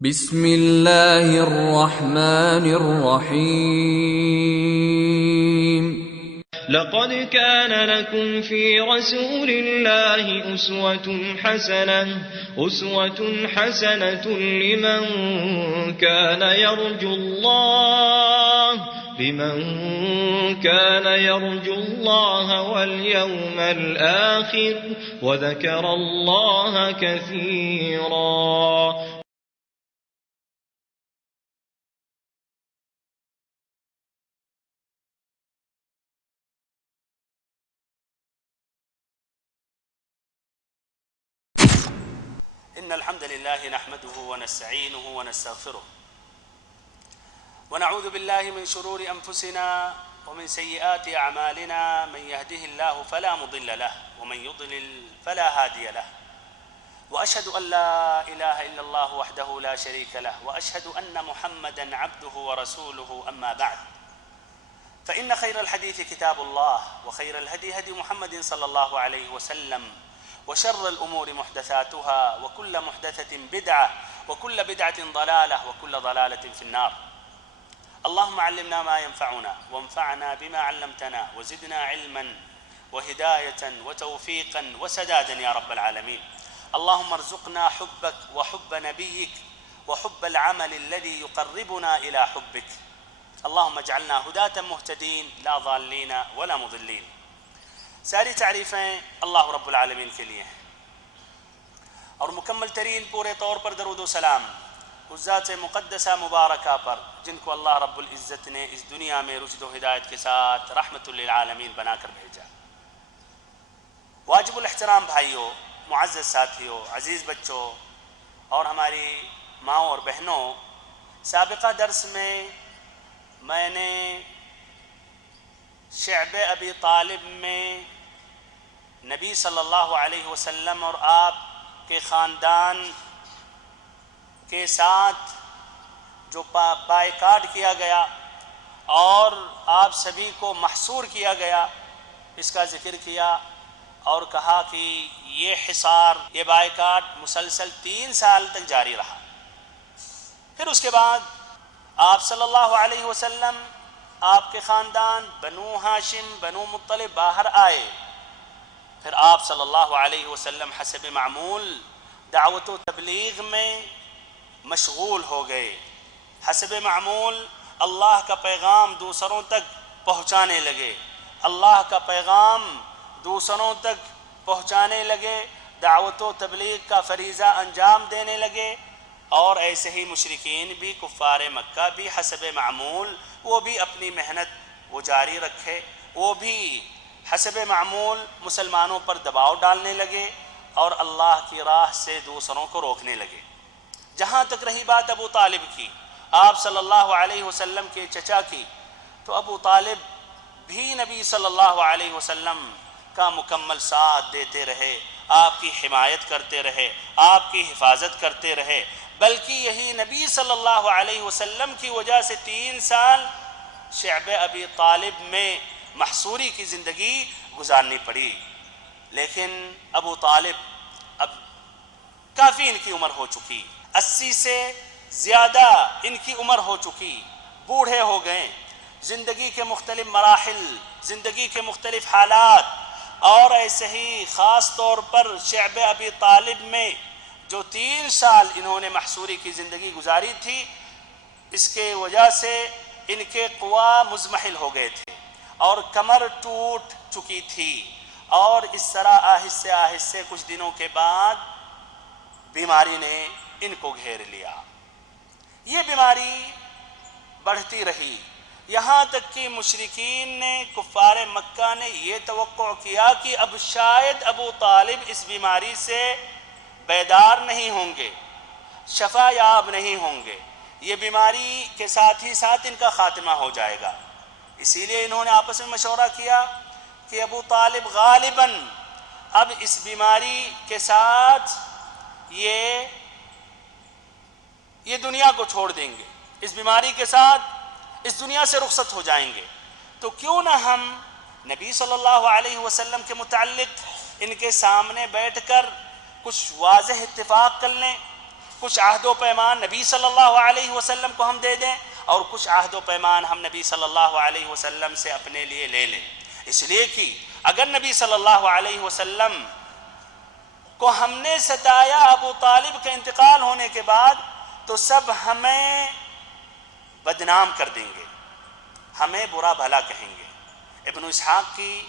بسم اللہ الرحمن الرحیم لقد كان لكم في رسول الله أسوة حسنة لمن كان يرجو الله واليوم الآخر وذكر الله كثيرا. إن الحمد لله نحمده ونستعينه ونستغفره ونعوذ بالله من شرور أنفسنا ومن سيئات أعمالنا. من يهده الله فلا مضل له ومن يضلل فلا هادي له، وأشهد أن لا إله إلا الله وحده لا شريك له، وأشهد أن محمدًا عبده ورسوله. أما بعد، فإن خير الحديث كتاب الله، وخير الهدي هدي محمد صلى الله عليه وسلم، وشر الأمور محدثاتها، وكل محدثة بدعة، وكل بدعة ضلالة، وكل ضلالة في النار. اللهم علمنا ما ينفعنا وانفعنا بما علمتنا وزدنا علما وهداية وتوفيقا وسدادا يا رب العالمين. اللهم ارزقنا حبك وحب نبيك وحب العمل الذي يقربنا إلى حبك. اللهم اجعلنا هداة مهتدين لا ضالين ولا مضلين. ساری تعریفیں اللہ رب العالمین کے لیے ہیں، اور مکمل ترین پورے طور پر درود و سلام اس ذات مقدسہ مبارکہ پر جن کو اللہ رب العزت نے اس دنیا میں رشد و ہدایت کے ساتھ رحمت للعالمین بنا کر بھیجا. واجب الاحترام بھائیوں، معزز ساتھیوں، عزیز بچوں اور ہماری ماؤں اور بہنوں، سابقہ درس میں نے شعب ابی طالب میں نبی صلی اللہ علیہ وسلم اور آپ کے خاندان کے ساتھ جو بائیکاٹ کیا گیا اور آپ سبھی کو محصور کیا گیا، اس کا ذکر کیا اور کہا کہ یہ حصار، یہ بائیکاٹ مسلسل 3 سال تک جاری رہا. پھر اس کے بعد آپ صلی اللہ علیہ وسلم، آپ کے خاندان بنو ہاشم، بنو مطلب باہر آئے. پھر آپ صلی اللہ علیہ وسلم حسب معمول دعوت و تبلیغ میں مشغول ہو گئے. حسب معمول اللہ کا پیغام دوسروں تک پہنچانے لگے، اللہ کا پیغام دوسروں تک پہنچانے لگے، دعوت و تبلیغ کا فریضہ انجام دینے لگے. اور ایسے ہی مشرکین بھی، کفار مکہ بھی حسب معمول وہ بھی اپنی محنت وہ جاری رکھے، وہ بھی حسب معمول مسلمانوں پر دباؤ ڈالنے لگے اور اللہ کی راہ سے دوسروں کو روکنے لگے. جہاں تک رہی بات ابو طالب کی، آپ صلی اللہ علیہ وسلم کے چچا کی، تو ابو طالب بھی نبی صلی اللہ علیہ وسلم کا مکمل ساتھ دیتے رہے، آپ کی حمایت کرتے رہے، آپ کی حفاظت کرتے رہے. بلکہ یہی نبی صلی اللہ علیہ وسلم کی وجہ سے 3 سال شعب ابی طالب میں محصوری کی زندگی گزارنی پڑی. لیکن ابو طالب اب کافی ان کی عمر ہو چکی، 80 سے زیادہ ان کی عمر ہو چکی، بوڑھے ہو گئے. زندگی کے مختلف مراحل، زندگی کے مختلف حالات، اور ایسے ہی خاص طور پر شعب ابی طالب میں جو 3 سال انہوں نے محصوری کی زندگی گزاری تھی، اس کے وجہ سے ان کے قوا مزمحل ہو گئے تھے اور کمر ٹوٹ چکی تھی. اور اس طرح آہستہ آہستہ کچھ دنوں کے بعد بیماری نے ان کو گھیر لیا. یہ بیماری بڑھتی رہی، یہاں تک کہ مشرکین نے، کفار مکہ نے یہ توقع کیا کہ اب شاید ابو طالب اس بیماری سے بیدار نہیں ہوں گے، شفا یاب نہیں ہوں گے، یہ بیماری کے ساتھ ہی ساتھ ان کا خاتمہ ہو جائے گا. اسی لیے انہوں نے آپس میں مشورہ کیا کہ ابو طالب غالباً اب اس بیماری کے ساتھ یہ دنیا کو چھوڑ دیں گے، اس بیماری کے ساتھ اس دنیا سے رخصت ہو جائیں گے. تو کیوں نہ ہم نبی صلی اللہ علیہ وسلم کے متعلق ان کے سامنے بیٹھ کر کچھ واضح اتفاق کر لیں، کچھ عہد و پیمان نبی صلی اللہ علیہ وسلم کو ہم دے دیں اور کچھ عہد و پیمان ہم نبی صلی اللہ علیہ وسلم سے اپنے لیے لے لیں. اس لیے کہ اگر نبی صلی اللہ علیہ وسلم کو ہم نے ستایا ابو طالب کے انتقال ہونے کے بعد تو سب ہمیں بدنام کر دیں گے، ہمیں برا بھلا کہیں گے. ابن اسحاق کی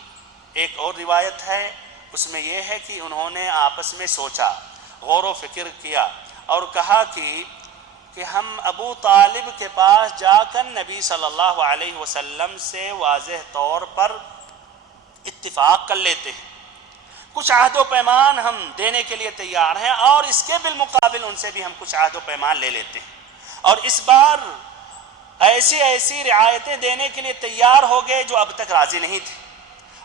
ایک اور روایت ہے، اس میں یہ ہے کہ انہوں نے آپس میں سوچا، غور و فکر کیا اور کہا کہ ہم ابو طالب کے پاس جا کر نبی صلی اللہ علیہ وسلم سے واضح طور پر اتفاق کر لیتے ہیں، کچھ عہد و پیمان ہم دینے کے لیے تیار ہیں اور اس کے بالمقابل ان سے بھی ہم کچھ عہد و پیمان لے لیتے ہیں، اور اس بار ایسی رعایتیں دینے کے لیے تیار ہو گئے جو اب تک راضی نہیں تھے.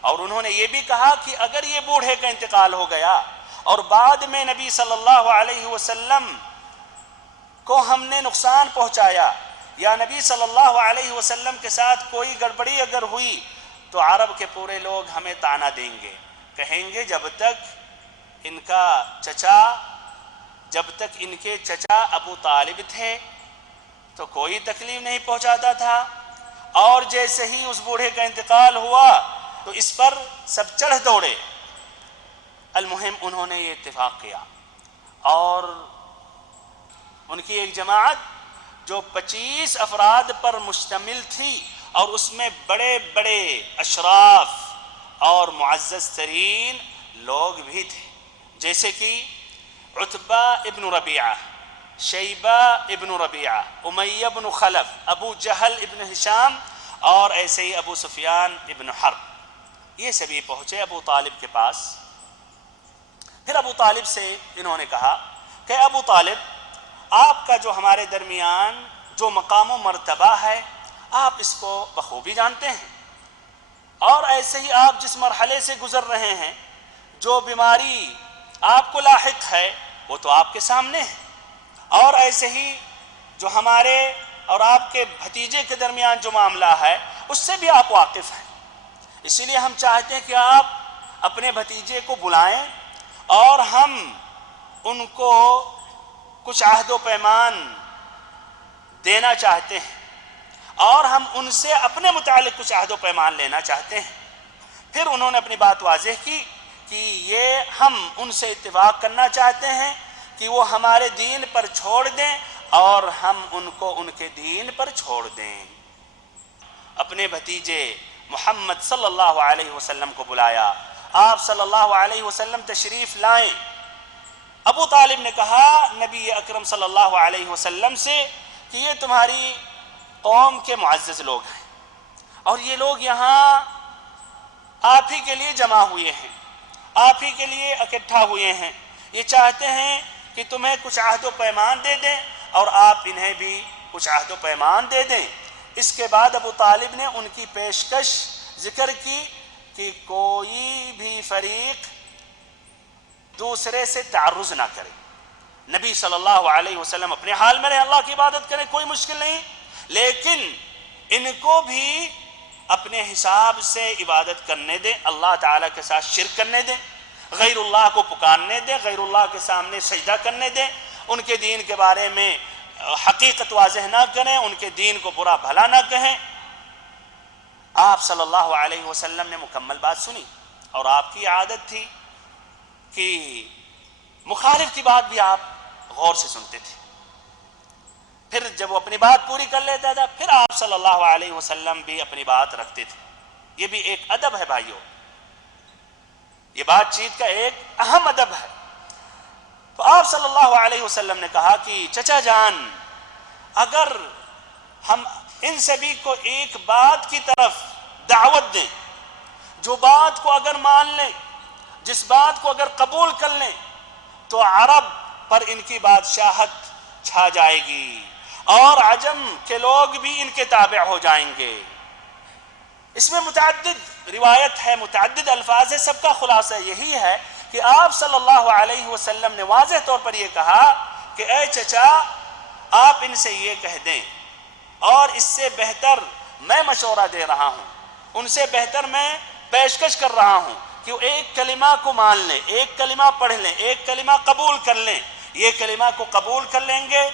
اور انہوں نے یہ بھی کہا کہ اگر یہ بوڑھے کا انتقال ہو گیا اور بعد میں نبی صلی اللہ علیہ وسلم کو ہم نے نقصان پہنچایا یا نبی صلی اللہ علیہ وسلم کے ساتھ کوئی گڑبڑی اگر ہوئی تو عرب کے پورے لوگ ہمیں طعنہ دیں گے، کہیں گے جب تک ان کے چچا ابو طالب تھے تو کوئی تکلیف نہیں پہنچاتا تھا، اور جیسے ہی اس بوڑھے کا انتقال ہوا تو اس پر سب چڑھ دوڑے. المہم انہوں نے یہ اتفاق کیا اور ان کی ایک جماعت جو 25 افراد پر مشتمل تھی اور اس میں بڑے بڑے اشراف اور معزز ترین لوگ بھی تھے، جیسے کہ عتبہ ابن ربیعہ، شیبہ ابن ربیعہ، امیہ ابن خلف، ابو جہل ابن ہشام اور ایسے ہی ابو سفیان ابن حرب. یہ سبھی پہنچے ابو طالب کے پاس. پھر ابو طالب سے انہوں نے کہا کہ ابو طالب، آپ کا جو ہمارے درمیان جو مقام و مرتبہ ہے آپ اس کو بخوبی جانتے ہیں، اور ایسے ہی آپ جس مرحلے سے گزر رہے ہیں، جو بیماری آپ کو لاحق ہے وہ تو آپ کے سامنے ہے، اور ایسے ہی جو ہمارے اور آپ کے بھتیجے کے درمیان جو معاملہ ہے اس سے بھی آپ واقف ہیں. اسی لیے ہم چاہتے ہیں کہ آپ اپنے بھتیجے کو بلائیں اور ہم ان کو کچھ عہد و پیمان دینا چاہتے ہیں اور ہم ان سے اپنے متعلق کچھ عہد و پیمان لینا چاہتے ہیں. پھر انہوں نے اپنی بات واضح کی کہ یہ ہم ان سے اتفاق کرنا چاہتے ہیں کہ وہ ہمارے دین پر چھوڑ دیں اور ہم ان کو ان کے دین پر چھوڑ دیں. اپنے بھتیجے محمد صلی اللہ علیہ وسلم کو بلایا، آپ صلی اللہ علیہ وسلم تشریف لائیں. ابو طالب نے کہا نبی اکرم صلی اللہ علیہ وسلم سے کہ یہ تمہاری قوم کے معزز لوگ ہیں اور یہ لوگ یہاں آپ ہی کے لیے جمع ہوئے ہیں، آپ ہی کے لیے اکٹھا ہوئے ہیں، یہ چاہتے ہیں کہ تمہیں کچھ عہد و پیمان دے دیں اور آپ انہیں بھی کچھ عہد و پیمان دے دیں. اس کے بعد ابو طالب نے ان کی پیشکش ذکر کی کہ کوئی بھی فریق دوسرے سے تعرض نہ کرے، نبی صلی اللہ علیہ وسلم اپنے حال میں رہے، اللہ کی عبادت کریں، کوئی مشکل نہیں، لیکن ان کو بھی اپنے حساب سے عبادت کرنے دیں، اللہ تعالیٰ کے ساتھ شرک کرنے دیں، غیر اللہ کو پکارنے دیں، غیر اللہ کے سامنے سجدہ کرنے دیں، ان کے دین کے بارے میں حقیقت واضح نہ کریں، ان کے دین کو برا بھلا نہ کہیں. آپ صلی اللہ علیہ وسلم نے مکمل بات سنی اور آپ کی عادت تھی کہ مخالف کی بات بھی آپ غور سے سنتے تھے. پھر جب وہ اپنی بات پوری کر لیتا تھا پھر آپ صلی اللہ علیہ وسلم بھی اپنی بات رکھتے تھے. یہ بھی ایک ادب ہے بھائیوں، یہ بات چیت کا ایک اہم ادب ہے. تو آپ صلی اللہ علیہ وسلم نے کہا کہ چچا جان، اگر ہم ان سبھی کو ایک بات کی طرف دعوت دیں، جو بات کو اگر مان لیں، جس بات کو اگر قبول کر لیں تو عرب پر ان کی بادشاہت چھا جائے گی اور عجم کے لوگ بھی ان کے تابع ہو جائیں گے. اس میں متعدد روایت ہے، متعدد الفاظ ہے، سب کا خلاصہ یہی ہے کہ آپ صلی اللہ علیہ وسلم نے واضح طور پر یہ کہا کہ اے چچا، آپ ان سے یہ کہہ دیں، اور اس سے بہتر میں مشورہ دے رہا ہوں، ان سے بہتر میں پیشکش کر رہا ہوں کہ وہ ایک کلمہ کو مان لیں، ایک کلمہ پڑھ لیں، ایک کلمہ قبول کر لیں یہ کلمہ کو قبول کر لیں گے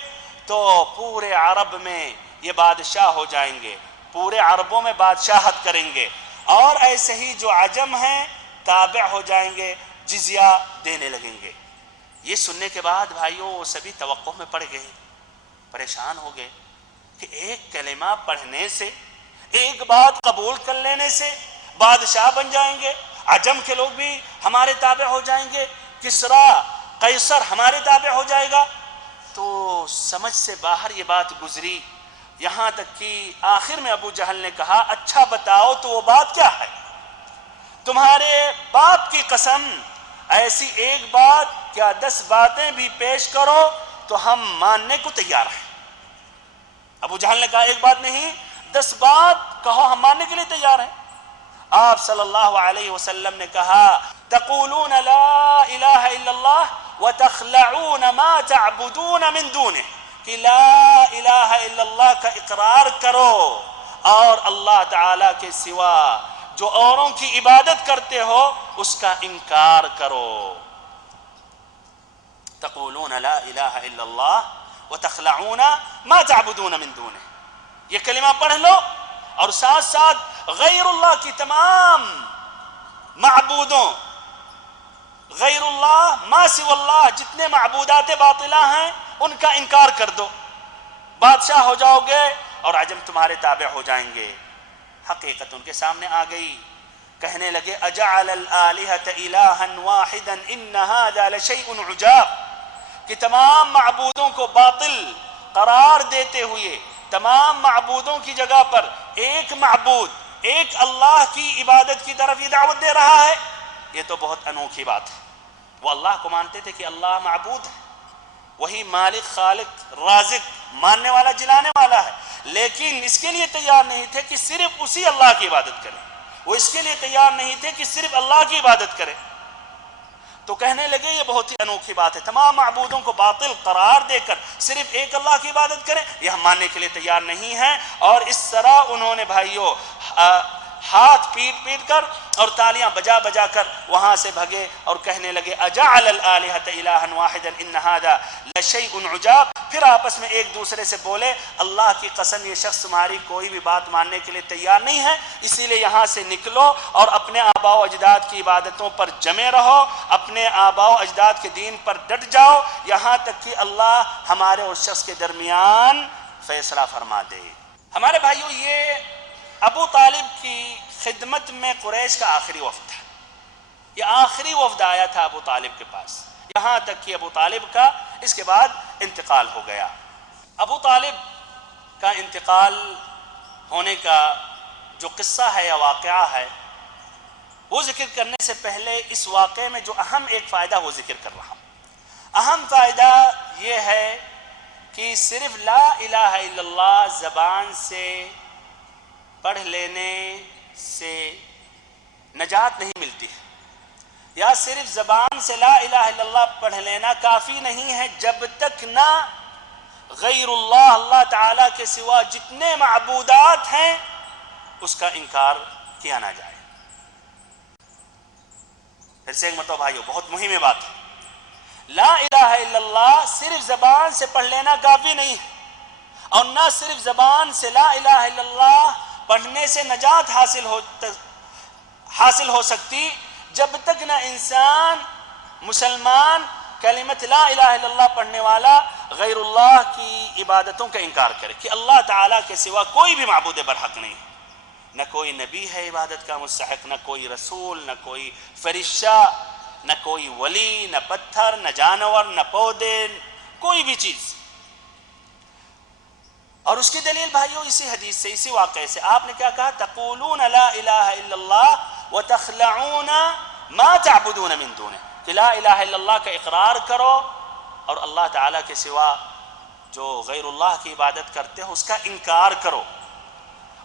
تو پورے عرب میں یہ بادشاہ ہو جائیں گے، پورے عربوں میں بادشاہت کریں گے، اور ایسے ہی جو عجم ہیں تابع ہو جائیں گے، جزیہ دینے لگیں گے۔ یہ سننے کے بعد بھائیوں وہ سبھی توقع میں پڑ گئے، پریشان ہو گئے کہ ایک کلمہ پڑھنے سے، ایک بات قبول کر لینے سے بادشاہ بن جائیں گے، عجم کے لوگ بھی ہمارے تابع ہو جائیں گے، کسریٰ قیصر ہمارے تابع ہو جائے گا۔ تو سمجھ سے باہر یہ بات گزری، یہاں تک کہ آخر میں ابو جہل نے کہا اچھا بتاؤ تو وہ بات کیا ہے؟ تمہارے باپ کی قسم ایسی ایک بات کیا 10 باتیں بھی پیش کرو تو ہم ماننے کو تیار ہیں۔ ابو جہل نے کہا ایک بات نہیں، 10 بات کہو ہم ماننے کے لیے تیار ہیں۔ آپ صلی اللہ علیہ وسلم نے کہا تقولون لا الہ الا اللہ وتخلعون ما تعبدون من دونه، کہ لا الہ الا اللہ کا اقرار کرو اور اللہ تعالی کے سوا جو اوروں کی عبادت کرتے ہو اس کا انکار کرو۔ تقولون لا الہ الا اللہ وتخلعون ما تعبدون من دونه، یہ کلمہ پڑھ لو اور ساتھ ساتھ غیر اللہ کی تمام معبودوں، غیر اللہ ما سوى اللہ جتنے معبودات باطلہ ہیں ان کا انکار کر دو، بادشاہ ہو جاؤ گے اور عجم تمہارے تابع ہو جائیں گے۔ حقیقت ان کے سامنے آ گئی، کہنے لگے اجعل الآلہۃ الہا واحدا ان ھذا لشیء عجاب، کہ تمام معبودوں کو باطل قرار دیتے ہوئے تمام معبودوں کی جگہ پر ایک معبود، ایک اللہ کی عبادت کی طرف یہ دعوت دے رہا ہے، یہ تو بہت انوکھی بات ہے۔ وہ اللہ کو مانتے تھے کہ اللہ معبود ہے، وہی مالک خالق رازق ماننے والا جلانے والا ہے، لیکن اس کے لیے تیار نہیں تھے کہ صرف اسی اللہ کی عبادت کریں، وہ اس کے لیے تیار نہیں تھے کہ صرف اللہ کی عبادت کریں۔ تو کہنے لگے یہ بہت ہی انوکھی بات ہے، تمام معبودوں کو باطل قرار دے کر صرف ایک اللہ کی عبادت کریں، یہ ہم ماننے کے لیے تیار نہیں ہیں۔ اور اس طرح انہوں نے بھائیوں ہاتھ پیٹ پیٹ کر اور تالیاں بجا بجا کر وہاں سے بھگے اور کہنے لگے اجعل الآلہۃ الہا واحدا ان ھذا لشیء عجاب۔ پھر آپس میں ایک دوسرے سے بولے اللہ کی قسم یہ شخص تمہاری کوئی بھی بات ماننے کے لیے تیار نہیں ہے، اسی لیے یہاں سے نکلو اور اپنے آباء و اجداد کی عبادتوں پر جمے رہو، اپنے آباء و اجداد کے دین پر ڈٹ جاؤ، یہاں تک کہ اللہ ہمارے اور شخص کے درمیان فیصلہ فرما دے۔ ہمارے بھائیوں یہ ابو طالب کی خدمت میں قریش کا آخری وفد تھا، یہ آخری وفد آیا تھا ابو طالب کے پاس، یہاں تک کہ ابو طالب کا اس کے بعد انتقال ہو گیا۔ ابو طالب کا انتقال ہونے کا جو قصہ ہے یا واقعہ ہے وہ ذکر کرنے سے پہلے اس واقعے میں جو اہم ایک فائدہ وہ ذکر کر رہا ہوں۔ اہم فائدہ یہ ہے کہ صرف لا الہ الا اللہ زبان سے پڑھ لینے سے نجات نہیں ملتی ہے، یا صرف زبان سے لا الہ الا اللہ پڑھ لینا کافی نہیں ہے جب تک نہ غیر اللہ، اللہ تعالیٰ کے سوا جتنے معبودات ہیں اس کا انکار کیا نہ جائے۔ پھر سے ایک مرتبہ بھائیو بہت مہم بات ہے، لا الہ الا اللہ صرف زبان سے پڑھ لینا کافی نہیں ہے، اور نہ صرف زبان سے لا الہ الا اللہ پڑھنے سے نجات حاصل ہو سکتی جب تک نہ انسان مسلمان کلمت لا الہ الا اللہ پڑھنے والا غیر اللہ کی عبادتوں کا انکار کرے کہ اللہ تعالیٰ کے سوا کوئی بھی معبود برحق نہیں ہے، نہ کوئی نبی ہے عبادت کا مستحق، نہ کوئی رسول، نہ کوئی فرشتہ، نہ کوئی ولی، نہ پتھر، نہ جانور، نہ پودے، کوئی بھی چیز۔ اور اس کی دلیل بھائیوں اسی حدیث سے، اسی واقعے سے آپ نے کیا کہا تقولون لا الہ الا اللہ وتخلعون ما تعبدون من دونه، کہ لا الہ الا اللہ کا اقرار کرو اور اللہ تعالیٰ کے سوا جو غیر اللہ کی عبادت کرتے ہو اس کا انکار کرو۔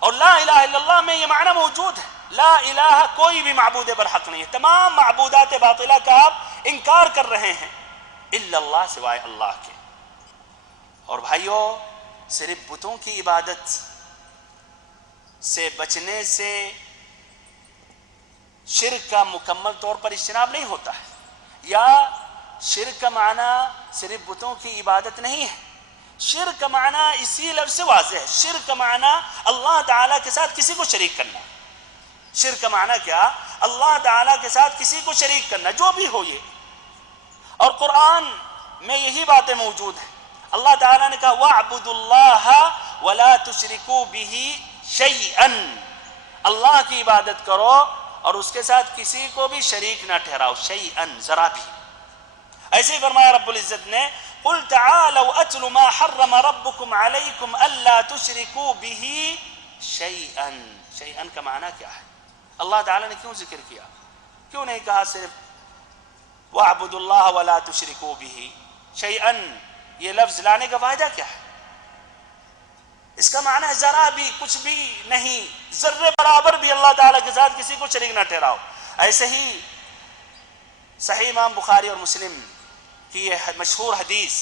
اور لا الہ الا اللہ میں یہ معنی موجود ہے، لا الہ کوئی بھی معبود برحق نہیں ہے، تمام معبودات باطلہ کا آپ انکار کر رہے ہیں الا اللہ سوائے اللہ کے۔ اور بھائیوں صرف بتوں کی عبادت سے بچنے سے شرک کا مکمل طور پر اجتناب نہیں ہوتا ہے، یا شرک کا معنی صرف بتوں کی عبادت نہیں ہے، شرک کا معنی اسی لفظ سے واضح ہے، شرک کا معنی اللہ تعالیٰ کے ساتھ کسی کو شریک کرنا۔ شرک کا معنی کیا؟ اللہ تعالیٰ کے ساتھ کسی کو شریک کرنا، جو بھی ہو یہ۔ اور قرآن میں یہی باتیں موجود ہیں۔ اللہ تعالیٰ نے کہا وَاعْبُدُوا اللَّهَ وَلَا تُشْرِكُوا بِهِ شَيْئًا، اللہ کی عبادت کرو اور اس کے ساتھ کسی کو بھی شریک نہ ٹھہراؤ، شیئن ذرا بھی۔ ایسے ہی فرمایا رب العزت نے قُلْ تَعَالَوْا أَتْلُ مَا حَرَّمَ رَبُّكُمْ عَلَيْكُمْ أَلَّا تُشْرِكُوا بِهِ شَيْئًا۔ شیئن کا معنی کیا ہے؟ اللہ تعالیٰ نے کیوں ذکر کیا؟ کیوں نہیں کہا صرف وَاعْبُدُوا اللَّهَ وَلَا تُشْرِكُوا بِهِ شَيْئًا؟ یہ لفظ لانے کا فائدہ کیا ہے؟ اس کا معنی ہے ذرا بھی، کچھ بھی نہیں، ذرے برابر بھی اللہ تعالیٰ کے ساتھ کسی کو شریک نہ ٹھہراؤ۔ ایسے ہی صحیح امام بخاری اور مسلم کی یہ مشہور حدیث،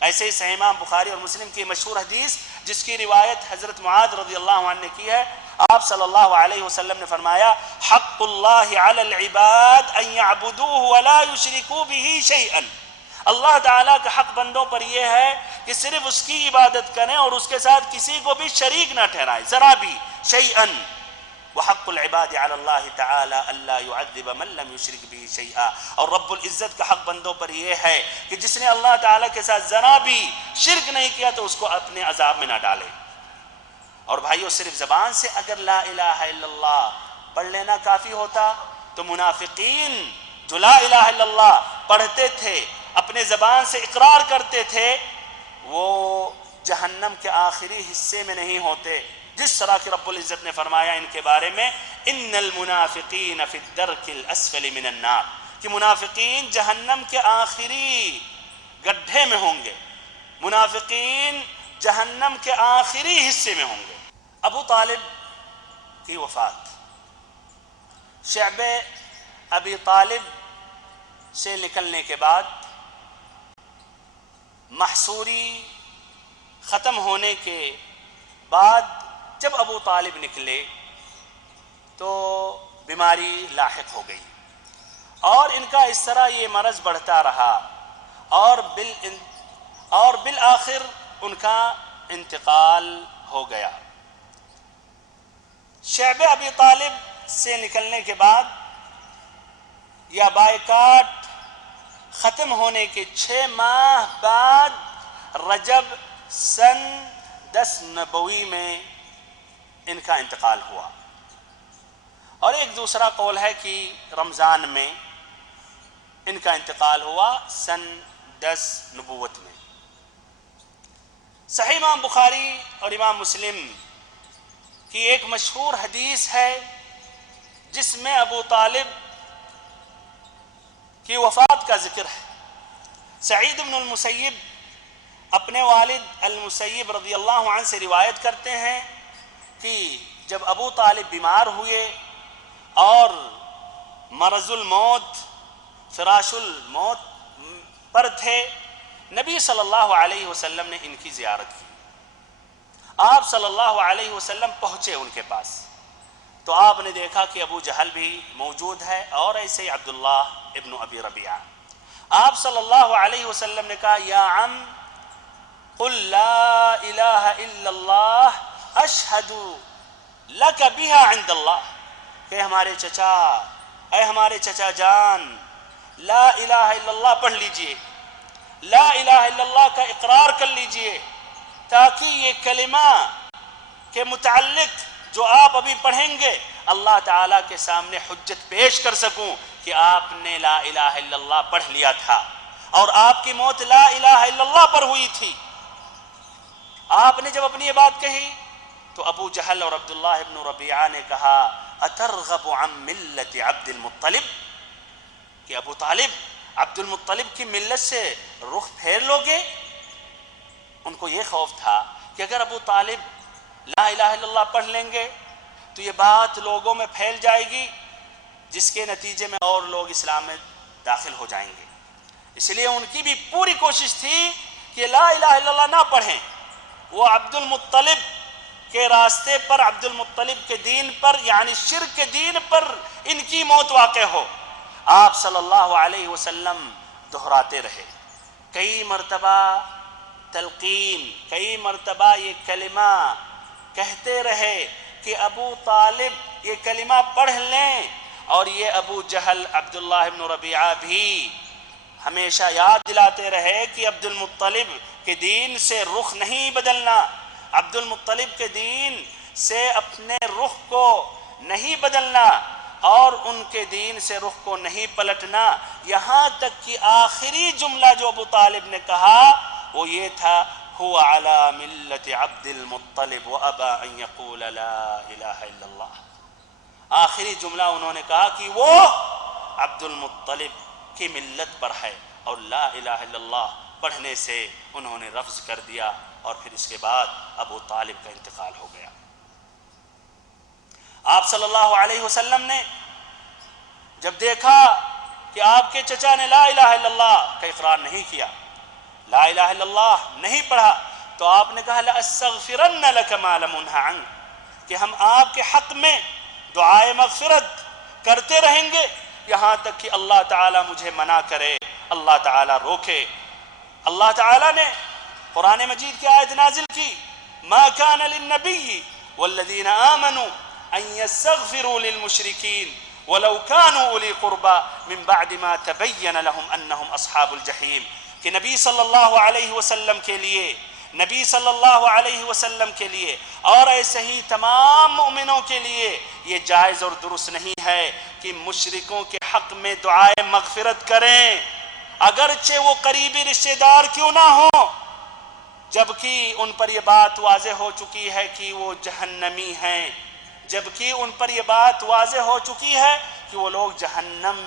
ایسے ہی صحیح امام بخاری اور مسلم کی مشہور حدیث جس کی روایت حضرت معاذ رضی اللہ عنہ نے کی ہے، آپ صلی اللہ علیہ وسلم نے فرمایا حق اللہ علی العباد ان یعبدوہ ولا یشرکوا بہ شیئا، اللہ تعالیٰ کا حق بندوں پر یہ ہے کہ صرف اس کی عبادت کریں اور اس کے ساتھ کسی کو بھی شریک نہ ٹھہرائیں ذرا بھی، شیئا۔ وحق العباد علی اللہ تعالی الا يعذب من لم یشرک بہ شیئا، اور رب العزت کا حق بندوں پر یہ ہے کہ جس نے اللہ تعالیٰ کے ساتھ ذرا بھی شرک نہیں کیا تو اس کو اپنے عذاب میں نہ ڈالے۔ اور بھائیو صرف زبان سے اگر لا الہ الا اللہ پڑھ لینا کافی ہوتا تو منافقین جو لا الہ الا اللہ پڑھتے تھے، اپنے زبان سے اقرار کرتے تھے، وہ جہنم کے آخری حصے میں نہیں ہوتے، جس طرح کہ رب العزت نے فرمایا ان کے بارے میں ان المنافقین فی الدرک الاسفل من النار، کہ منافقین جہنم کے آخری گڈھے میں ہوں گے، منافقین جہنم کے آخری حصے میں ہوں گے۔ ابو طالب کی وفات، شعب ابی طالب سے نکلنے کے بعد، محصوری ختم ہونے کے بعد جب ابو طالب نکلے تو بیماری لاحق ہو گئی اور ان کا اس طرح یہ مرض بڑھتا رہا اور بالآخر ان کا انتقال ہو گیا۔ شعب ابی طالب سے نکلنے کے بعد یا بائیکاٹ ختم ہونے کے 6 ماہ بعد رجب سن 10 نبوی میں ان کا انتقال ہوا، اور ایک دوسرا قول ہے کہ رمضان میں ان کا انتقال ہوا سن 10 نبوت میں۔ صحیح امام بخاری اور امام مسلم کی ایک مشہور حدیث ہے جس میں ابو طالب کی وفات کا ذکر ہے۔ سعید بن المسیب اپنے والد المسیب رضی اللہ عنہ سے روایت کرتے ہیں کہ جب ابو طالب بیمار ہوئے اور مرض الموت، فراش الموت پر تھے، نبی صلی اللہ علیہ وسلم نے ان کی زیارت کی۔ آپ صلی اللہ علیہ وسلم پہنچے ان کے پاس تو آپ نے دیکھا کہ ابو جہل بھی موجود ہے اور ایسے ہی عبداللہ ابن ابی ربیعہ۔ آپ صلی اللہ علیہ وسلم نے کہا یا عم قل لا الہ الا اللہ اشہد لک بہا عند اللہ، کہ ہمارے چچا، اے ہمارے چچا جان، لا الہ الا اللہ پڑھ لیجئے، لا الہ الا اللہ کا اقرار کر لیجئے، تاکہ یہ کلمہ کے متعلق جو آپ ابھی پڑھیں گے اللہ تعالیٰ کے سامنے حجت پیش کر سکوں کہ آپ نے لا الہ الا اللہ پڑھ لیا تھا اور آپ کی موت لا الہ الا اللہ پر ہوئی تھی۔ آپ نے جب اپنی یہ بات کہی تو ابو جہل اور عبداللہ ابن ربیعہ نے کہا اترغب عن ملت عبد المطلب، کہ ابو طالب عبد المطلب کی ملت سے رخ پھیر لوگے؟ ان کو یہ خوف تھا کہ اگر ابو طالب لا الہ الا اللہ پڑھ لیں گے تو یہ بات لوگوں میں پھیل جائے گی جس کے نتیجے میں اور لوگ اسلام میں داخل ہو جائیں گے، اس لیے ان کی بھی پوری کوشش تھی کہ لا الہ الا اللہ نہ پڑھیں، وہ عبد المطلب کے راستے پر، عبد المطلب کے دین پر، یعنی شرک کے دین پر ان کی موت واقع ہو۔ آپ صلی اللہ علیہ وسلم دہراتے رہے، کئی مرتبہ تلقین، کئی مرتبہ یہ کلمہ کہتے رہے کہ ابو طالب یہ کلمہ پڑھ لیں، اور یہ ابو جہل عبداللہ ابن ربیعہ بھی ہمیشہ یاد دلاتے رہے کہ عبد المطلب کے دین سے رخ نہیں بدلنا، عبد المطلب کے دین سے اپنے رخ کو نہیں بدلنا اور ان کے دین سے رخ کو نہیں پلٹنا۔ یہاں تک کہ آخری جملہ جو ابو طالب نے کہا وہ یہ تھا، هو على ملت عبد المطلب وابى ان يقول لا الہ الا اللہ۔ آخری جملہ انہوں نے کہا کہ وہ عبد المطلب کی ملت پر ہے، اور لا الہ الا اللہ پڑھنے سے انہوں نے رفض کر دیا، اور پھر اس کے بعد ابو طالب کا انتقال ہو گیا۔ آپ صلی اللہ علیہ وسلم نے جب دیکھا کہ آپ کے چچا نے لا الہ الا اللہ کا اقرار نہیں کیا، لا الہ الا اللہ نہیں پڑھا، تو آپ نے کہا لَأَسْتَغْفِرَنَّ لَكَ مَا لَمْ أُنْهَ عَنْكَ، کہ ہم آپ کے حق میں دعائے مغفرت کرتے رہیں گے یہاں تک کہ اللہ تعالیٰ مجھے منع کرے، اللہ تعالیٰ روکے۔ اللہ تعالیٰ نے قرآن مجید کی آیت نازل کی، مَا كَانَ لِلنَّبِيِّ وَالَّذِينَ آمَنُوا أَن يَسْتَغْفِرُوا لِلْمُشْرِكِينَ وَلَوْ كَانُوا أُولِي قُرْبَى مِن بَعْدِ مَا تَبَيَّنَ لَهُمْ أَنَّهُمْ أَصْحَابُ الْجَحِيمِ، کہ نبی صلی اللہ علیہ وسلم کے لیے، نبی صلی اللہ علیہ وسلم کے لیے اور ایسے ہی تمام مومنوں کے لیے یہ جائز اور درست نہیں ہے کہ مشرکوں کے حق میں دعائے مغفرت کریں، اگرچہ وہ قریبی رشتہ دار کیوں نہ ہوں، جبکہ ان پر یہ بات واضح ہو چکی ہے کہ وہ جہنمی ہیں، جبکہ ان پر یہ بات واضح ہو چکی ہے کہ وہ لوگ جہنم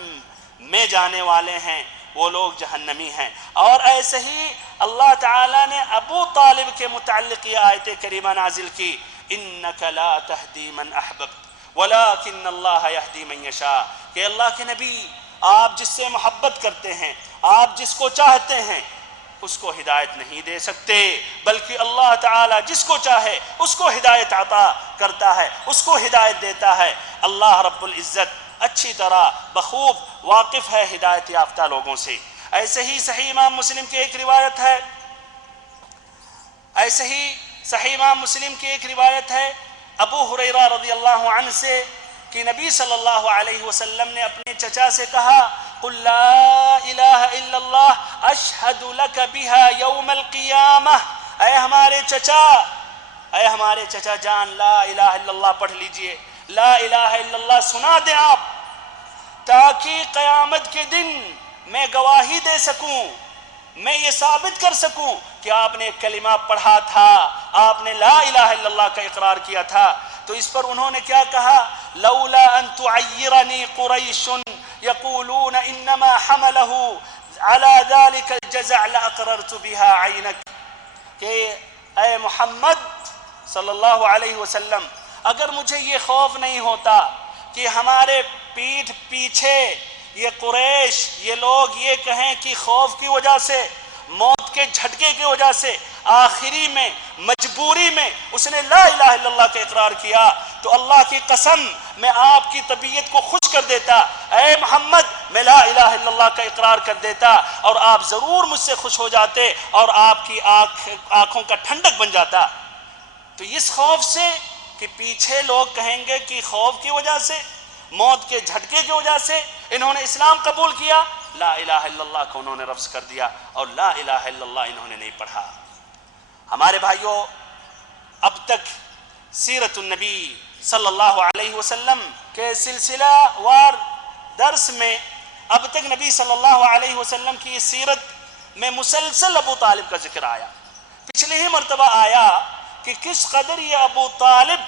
میں جانے والے ہیں، وہ لوگ جہنمی ہیں۔ اور ایسے ہی اللہ تعالیٰ نے ابو طالب کے متعلق یہ آیت کریمہ نازل کی، انک لا تہدی من احببت ولکن اللہ یہدی من یشاء، کہ اللہ کے نبی آپ جس سے محبت کرتے ہیں، آپ جس کو چاہتے ہیں اس کو ہدایت نہیں دے سکتے، بلکہ اللہ تعالیٰ جس کو چاہے اس کو ہدایت عطا کرتا ہے، اس کو ہدایت دیتا ہے۔ اللہ رب العزت اچھی طرح بخوب واقف ہے ہدایت یافتہ لوگوں سے۔ ایسے ہی صحیح امام مسلم کی ایک روایت ہے، ایسے ہی صحیح امام مسلم کی ایک روایت ہے ابو ہریرہ رضی اللہ عنہ سے کہ نبی صلی اللہ علیہ وسلم نے اپنے چچا سے کہا، قل لا الہ الا اللہ اشہد لک بہا یوم القیامہ، اے ہمارے چچا جان لا الہ الا اللہ پڑھ لیجئے، لا الہ الا اللہ سنا دیں آپ، تاکہ قیامت کے دن میں گواہی دے سکوں، میں یہ ثابت کر سکوں کہ آپ نے ایک کلمہ پڑھا تھا، آپ نے لا الہ الا اللہ کا اقرار کیا تھا۔ تو اس پر انہوں نے کیا کہا، لولا ان تعیرنی قریش یقولون انما حملہ علی ذلک الجزع لاقررت بها عینک، کہ اے محمد صلی اللہ علیہ وسلم، اگر مجھے یہ خوف نہیں ہوتا کہ ہمارے پیٹھ پیچھے یہ قریش، یہ لوگ یہ کہیں کہ خوف کی وجہ سے، موت کے جھٹکے کی وجہ سے آخری میں مجبوری میں اس نے لا الہ الا اللہ کا اقرار کیا، تو اللہ کی قسم میں آپ کی طبیعت کو خوش کر دیتا، اے محمد میں لا الہ الا اللہ کا اقرار کر دیتا اور آپ ضرور مجھ سے خوش ہو جاتے اور آپ کی آنکھوں کا ٹھنڈک بن جاتا۔ تو اس خوف سے کہ پیچھے لوگ کہیں گے کہ خوف کی وجہ سے، موت کے جھٹکے کی وجہ سے انہوں نے اسلام قبول کیا، لا الہ الا اللہ کو انہوں نے رفض کر دیا اور لا الہ الا اللہ انہوں نے نہیں پڑھا۔ ہمارے بھائیوں، اب تک سیرت النبی صلی اللہ علیہ وسلم کے سلسلہ وار درس میں اب تک نبی صلی اللہ علیہ وسلم کی سیرت میں مسلسل ابو طالب کا ذکر آیا۔ پچھلے ہی مرتبہ آیا کہ کس قدر یہ ابو طالب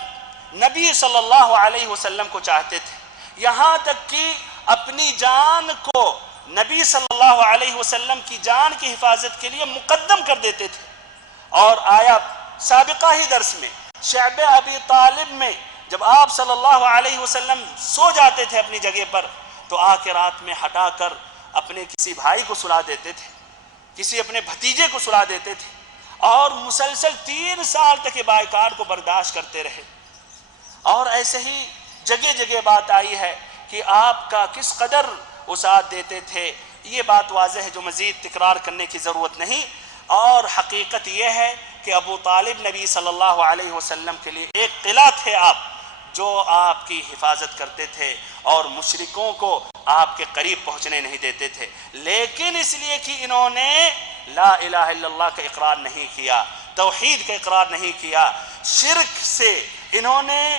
نبی صلی اللہ علیہ وسلم کو چاہتے تھے، یہاں تک کہ اپنی جان کو نبی صلی اللہ علیہ وسلم کی جان کی حفاظت کے لیے مقدم کر دیتے تھے۔ اور آیا سابقہ ہی درس میں شعب ابی طالب میں جب آپ صلی اللہ علیہ وسلم سو جاتے تھے اپنی جگہ پر، تو آ کے رات میں ہٹا کر اپنے کسی بھائی کو سلا دیتے تھے، کسی اپنے بھتیجے کو سلا دیتے تھے، اور مسلسل 3 سال تک یہ بائیکاٹ کو برداشت کرتے رہے۔ اور ایسے ہی جگہ جگہ بات آئی ہے کہ آپ کا کس قدر وہ ساتھ دیتے تھے، یہ بات واضح ہے جو مزید تکرار کرنے کی ضرورت نہیں. اور حقیقت یہ ہے کہ ابو طالب نبی صلی اللہ علیہ وسلم کے لیے ایک قلعہ تھے آپ، جو آپ کی حفاظت کرتے تھے اور مشرکوں کو آپ کے قریب پہنچنے نہیں دیتے تھے. لیکن اس لیے کہ انہوں نے لا الہ الا اللہ کا اقرار نہیں کیا، توحید کا اقرار نہیں کیا، شرک سے انہوں نے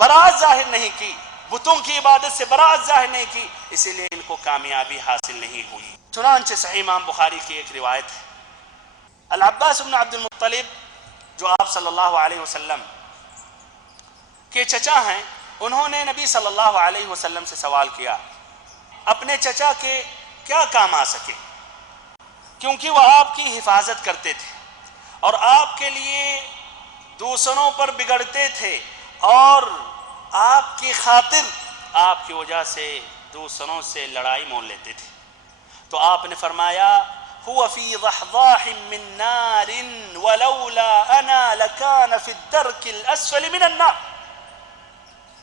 براءت ظاہر نہیں کی، بتوں کی عبادت سے براءت ظاہر نہیں کی، اسی لیے ان کو کامیابی حاصل نہیں ہوئی. چنانچہ صحیح امام بخاری کی ایک روایت ہے، العباس بن عبد المطلب جو آپ صلی اللہ علیہ وسلم کے چچا ہیں، انہوں نے نبی صلی اللہ علیہ وسلم سے سوال کیا اپنے چچا کے کیا کام آ سکے، کیونکہ وہ آپ کی حفاظت کرتے تھے اور آپ کے لیے دوسروں پر بگڑتے تھے اور آپ کی خاطر آپ کی وجہ سے دوسروں سے لڑائی مول لیتے تھے. تو آپ نے فرمایا هو في ضحضاح من نار ولولا انا لكان في الدرك الاسفل من النار،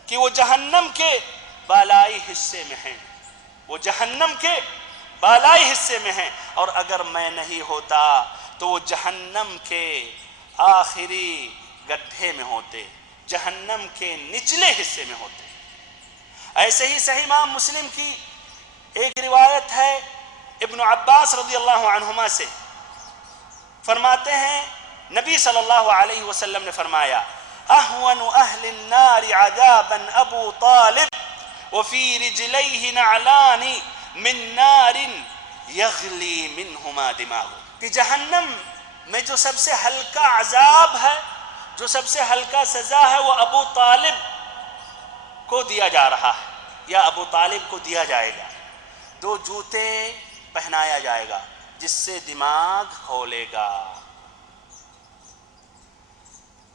کہ وہ جہنم کے بالائی حصے میں ہیں، وہ جہنم کے بالائی حصے میں ہیں، اور اگر میں نہیں ہوتا تو وہ جہنم کے آخری گڈھے میں ہوتے، جہنم کے نچلے حصے میں ہوتے. ایسے ہی صحیح امام مسلم کی ایک روایت ہے ابن عباس رضی اللہ عنہما سے، فرماتے ہیں نبی صلی اللہ علیہ وسلم نے فرمایا اہون اہل النار عذابا ابو طالب وفی رجلیہ نعلان من نار یغلی منہما دماغ، کہ جہنم میں جو سب سے ہلکا عذاب ہے، جو سب سے ہلکا سزا ہے، وہ ابو طالب کو دیا جا رہا ہے یا ابو طالب کو دیا جائے گا. 2 جوتے پہنایا جائے گا جس سے دماغ کھولے گا.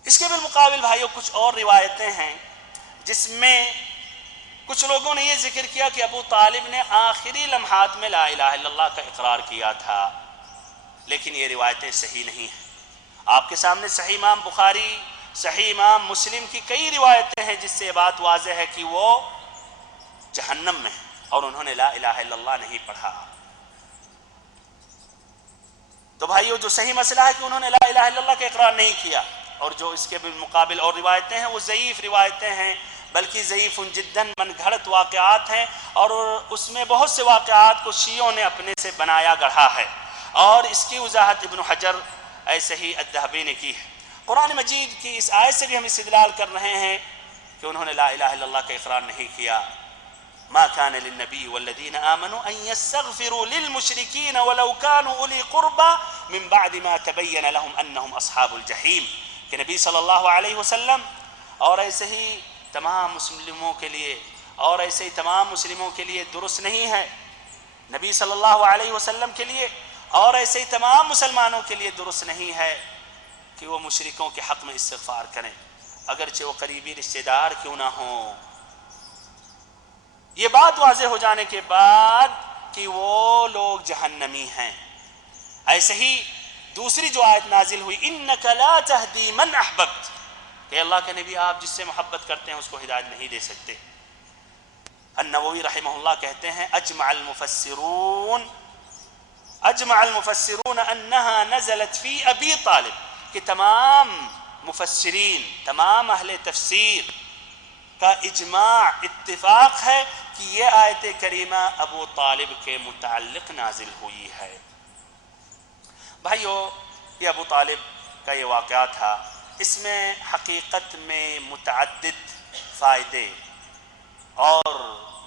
اس کے بالمقابل بھائیوں کچھ اور روایتیں ہیں جس میں کچھ لوگوں نے یہ ذکر کیا کہ ابو طالب نے آخری لمحات میں لا الہ الا اللہ کا اقرار کیا تھا، لیکن یہ روایتیں صحیح نہیں ہیں. آپ کے سامنے صحیح امام بخاری، صحیح امام مسلم کی کئی روایتیں ہیں جس سے یہ بات واضح ہے کہ وہ جہنم میں ہیں اور انہوں نے لا الہ الا اللہ نہیں پڑھا. تو بھائیو جو صحیح مسئلہ ہے کہ انہوں نے لا الہ الا اللہ کا اقرار نہیں کیا، اور جو اس کے بالمقابل اور روایتیں ہیں وہ ضعیف روایتیں ہیں، بلکہ ضعیف جداً من گھڑت واقعات ہیں، اور اس میں بہت سے واقعات کو شیعوں نے اپنے سے بنایا گڑھا ہے، اور اس کی وضاحت ابن حجر ایسے ہی الذہبی نے کی ہے. قرآن مجید کی اس آیت سے بھی ہم استدلال کر رہے ہیں کہ انہوں نے لا الہ الا اللہ کا اقرار نہیں کیا. ما كان للنبي والذين آمنوا أن يستغفروا للمشركين ولو كانوا أولي قربى من بعد ما تبين لهم أنهم أصحاب الجحيم، کہ نبی صلی اللہ علیہ وسلم اور ایسے ہی تمام مسلموں کے لیے اور ایسے ہی تمام مسلموں کے لیے درست نہیں ہے، نبی صلی اللہ علیہ وسلم کے لیے اور ایسے ہی تمام مسلمانوں کے لیے درست نہیں ہے کہ وہ مشرکوں کے حق میں استغفار کریں اگرچہ وہ قریبی رشتہ دار کیوں نہ ہوں. یہ بات واضح ہو جانے کے بعد کہ وہ لوگ جہنمی ہیں. ایسے ہی دوسری جو آیت نازل ہوئی انک لا تہدی من احببت، کہ اللہ کے نبی آپ جس سے محبت کرتے ہیں اس کو ہدایت نہیں دے سکتے. النووی رحمہ اللہ کہتے ہیں اجمع المفسرون انہا نزلت فی ابی طالب، کہ تمام مفسرین، تمام اہل تفسیر کا اجماع اتفاق ہے کہ یہ آیت کریمہ ابو طالب کے متعلق نازل ہوئی ہے. بھائیو یہ ابو طالب کا یہ واقعہ تھا، اس میں حقیقت میں متعدد فائدے اور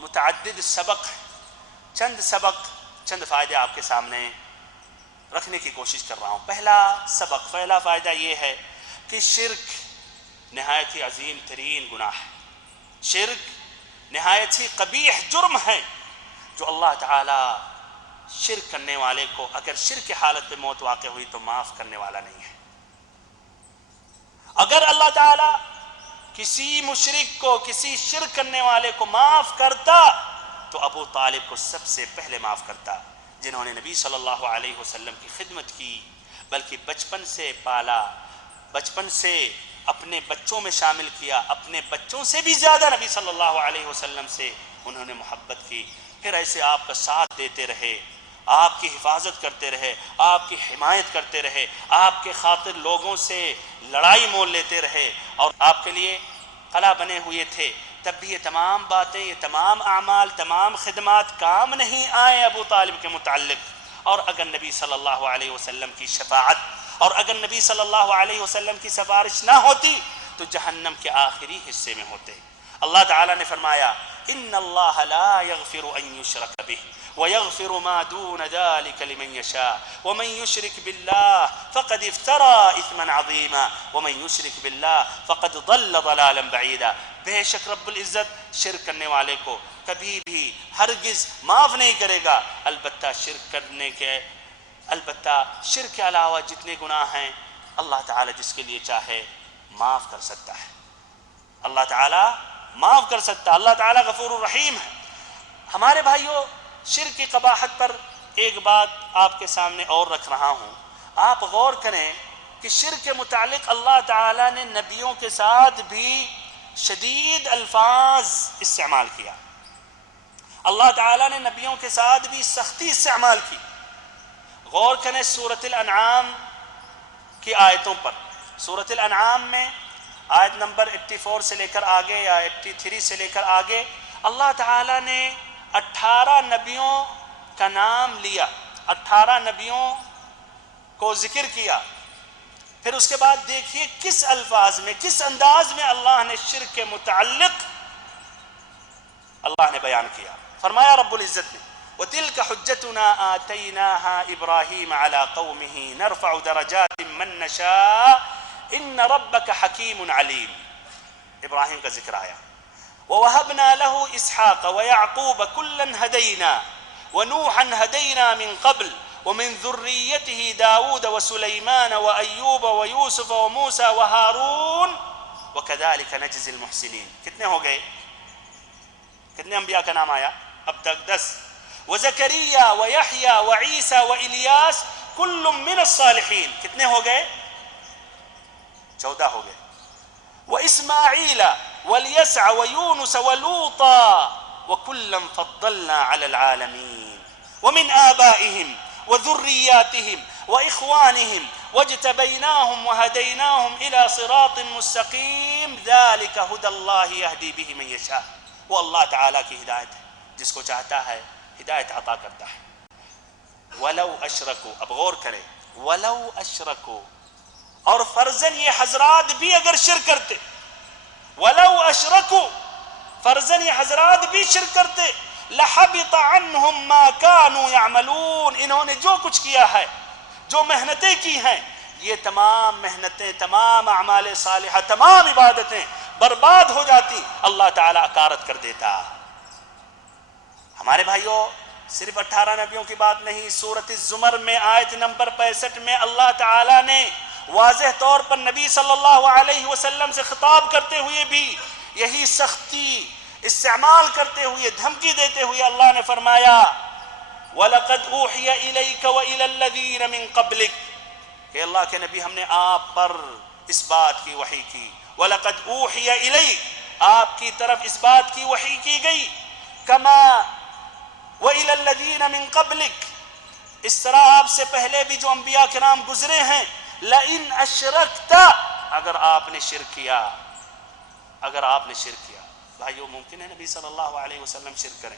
متعدد سبق، چند فائدے آپ کے سامنے رکھنے کی کوشش کر رہا ہوں. پہلا فائدہ یہ ہے کہ شرک نہایت ہی عظیم ترین گناہ ہے، شرک نہایت ہی قبیح جرم ہے جو اللہ تعالی شرک کرنے والے کو اگر شرک کی حالت پہ موت واقع ہوئی تو معاف کرنے والا نہیں ہے. اگر اللہ تعالی کسی مشرک کو، کسی شرک کرنے والے کو معاف کرتا تو ابو طالب کو سب سے پہلے معاف کرتا، جنہوں نے نبی صلی اللہ علیہ وسلم کی خدمت کی، بلکہ بچپن سے پالا، بچپن سے اپنے بچوں میں شامل کیا، اپنے بچوں سے بھی زیادہ نبی صلی اللہ علیہ وسلم سے انہوں نے محبت کی، پھر ایسے آپ کا ساتھ دیتے رہے آپ کی حفاظت کرتے رہے، آپ کی حمایت کرتے رہے، آپ کے خاطر لوگوں سے لڑائی مول لیتے رہے اور آپ کے لیے قلعہ بنے ہوئے تھے، تب بھی یہ تمام باتیں، یہ تمام اعمال، تمام خدمات کام نہیں آئے ابو طالب کے متعلق. اور اگر نبی صلی اللہ علیہ وسلم کی شفاعت اور اگر نبی صلی اللہ علیہ وسلم کی سفارش نہ ہوتی تو جہنم کے آخری حصے میں ہوتے. اللہ تعالیٰ نے فرمایا ان اللہ لا یغفر ان یشرک بہ ویغفر ما دون ذلك لمن یشاء ومن یشرک باللہ فقد افترى اثما عظیما ومن یشرک باللہ فقد ضل ضلالا بعیدا. بے شک رب العزت شرک کرنے والے کو کبھی بھی ہرگز معاف نہیں کرے گا، البتہ شرک کے علاوہ جتنے گناہ ہیں اللہ تعالیٰ جس کے لیے چاہے معاف کر سکتا ہے. اللہ تعالیٰ معاف کر سکتا ہے. اللہ تعالیٰ غفور الرحیم ہے. ہمارے بھائیوں، شرک کی قباحت پر ایک بات آپ کے سامنے اور رکھ رہا ہوں. آپ غور کریں کہ شرک کے متعلق اللہ تعالیٰ نے نبیوں کے ساتھ بھی شدید الفاظ استعمال کیا. اللہ تعالیٰ نے نبیوں کے ساتھ بھی سختی استعمال کی. غور کریں سورۃ الانعام کی آیتوں پر. سورۃ الانعام میں آیت نمبر 84 سے لے کر آگے یا 83 سے لے کر آگے اللہ تعالیٰ نے 18 نبیوں کا نام لیا، 18 نبیوں کو ذکر کیا. پھر اس کے بعد دیکھیے کس الفاظ میں، کس انداز میں اللہ نے شرک کے متعلق اللہ نے بیان کیا. فرمایا رب العزت نے وَتِلْكَ حُجَّتُنَا آتَيْنَاهَا إِبْرَاهِيمَ عَلَىٰ قَوْمِهِ نَرْفَعُ دَرَجَاتٍ مَّن نَّشَاءُ إِنَّ رَبَّكَ حَكِيمٌ عَلِيمٌ. ابراہیم کا ذکر آیا. وَوَهَبْنَا لَهُ إِسْحَاقَ وَيَعْقُوبَ كُلًّا هَدَيْنَا وَنُوحًا هَدَيْنَا مِن قَبْلُ وَمِن ذُرِّيَّتِهِ دَاوُودَ وَسُلَيْمَانَ وَأَيُّوبَ وَيُوسُفَ وَمُوسَى وَهَارُونَ وَكَذَلِكَ نَجْزِي الْمُحْسِنِينَ. کتنے ہو گئے؟ کتنے انبیاء کا نام آیا اب تک؟ 10. وَزَكَرِيَّا وَيَحْيَا وَعِيسَى وَإِلْيَاسَ كُلٌّ مِّنَ الصَّالِحِينَ. کتنے ہو گئے؟ 14 ہو گئے. وَإِسْمَاعِيلَ وَالْيَسْعَ وَيُونُسَ وَلُوطًا وَكُلًّا فَضَّلْنَا عَلَى الْعَالَمِينَ وَمِنْ آبَائِهِمْ وَذُرِّيَّاتِهِمْ وَإِخْوَانِهِمْ وَاجْتَبَيْنَاهُمْ وَهَدَيْنَاهُمْ إِلَى صِرَاطٍ مُّسْتَقِيمٍ ذَلِكَ هُدَى اللَّهِ يَهْدِي بِهِ مَن يَشَاءُ. وہ اللہ تعالیٰ کی ہدایت ہے، جس کو چاہتا ہے ہدایت عطا کرتا ہے. وَلَوْ أَشْرَكُوا. اب غور کریں. وَلَوْ أَشْرَكُوا، اور فرضاً یہ حضرات بھی اگر شرک کرتے، وَلَوْ أَشْرَكُوا، فرضاً یہ حضرات بھی شرک کرتے، لَحَبِطَ عَنْهُمْ مَا كَانُوا يَعْمَلُونَ. انہوں نے جو کچھ کیا ہے، جو محنتیں کی ہیں، یہ تمام محنتیں، تمام اعمال صالحہ، تمام عبادتیں برباد ہو جاتی. اللہ تعالیٰ اکارت کر دیتا. ہمارے بھائیوں، صرف 18 نبیوں کی بات نہیں. سورۃ الزمر میں آیت نمبر 65 میں اللہ تعالیٰ نے واضح طور پر نبی صلی اللہ علیہ وسلم سے خطاب کرتے ہوئے بھی یہی سختی استعمال کرتے ہوئے، دھمکی دیتے ہوئے اللہ نے فرمایا وَلَقَدْ أُوحِيَ إِلَيْكَ وَإِلَى الَّذِينَ مِن قَبْلِكَ، کہ اللہ کے نبی ہم نے آپ پر اس بات کی وحی کی. وَلَقَدْ أُوحِيَ إِلَيْكَ، آپ کی طرف اس بات کی وحی کی گئی. كَمَا وَإِلَى الَّذِينَ مِن قَبْلِكَ، اس طرح آپ سے پہلے بھی جو انبیاء کرام گزرے ہیں. لَإِنْ أَشْرَكْتَ، اگر آپ نے شرک کیا، اگر آپ نے شرک کیا. بھائیو، ممکن ہے نبی صلی اللہ علیہ وسلم شرک کریں؟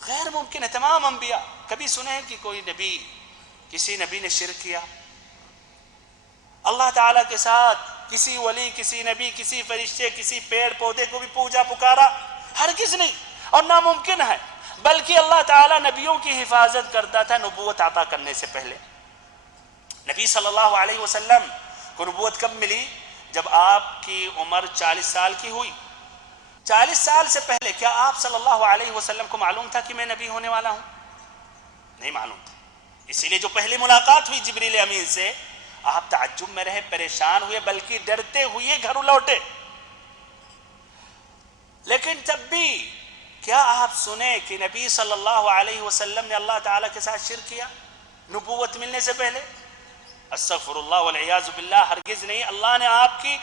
غیر ممکن ہے. تمام انبیاء، کبھی سنے ہیں کہ کوئی نبی، کسی نبی نے شرک کیا؟ اللہ تعالیٰ کے ساتھ کسی ولی، کسی نبی، کسی فرشتے، کسی پیڑ پودے کو بھی پوجا پکارا؟ ہرگز نہیں، اور ناممکن ہے. بلکہ اللہ تعالیٰ نبیوں کی حفاظت کرتا تھا نبوت عطا کرنے سے پہلے. نبی صلی اللہ علیہ وسلم کو نبوت کب ملی؟ جب آپ کی عمر 40 سال کی ہوئی. 40 سال سے پہلے کیا آپ صلی اللہ علیہ وسلم کو معلوم تھا کہ میں نبی ہونے والا ہوں؟ نہیں معلوم تھا. اسی لیے جو پہلی ملاقات ہوئی جبریل امین سے، آپ تعجب میں رہے، پریشان ہوئے، بلکہ ڈرتے ہوئے گھر لوٹے. لیکن تب بھی کیا آپ سنیں کہ نبی صلی اللہ علیہ وسلم نے اللہ تعالیٰ کے ساتھ شرک کیا نبوت ملنے سے پہلے؟ استغفر اللہ والعیاذ باللہ، ہرگز نہیں. اللہ نے آپ کی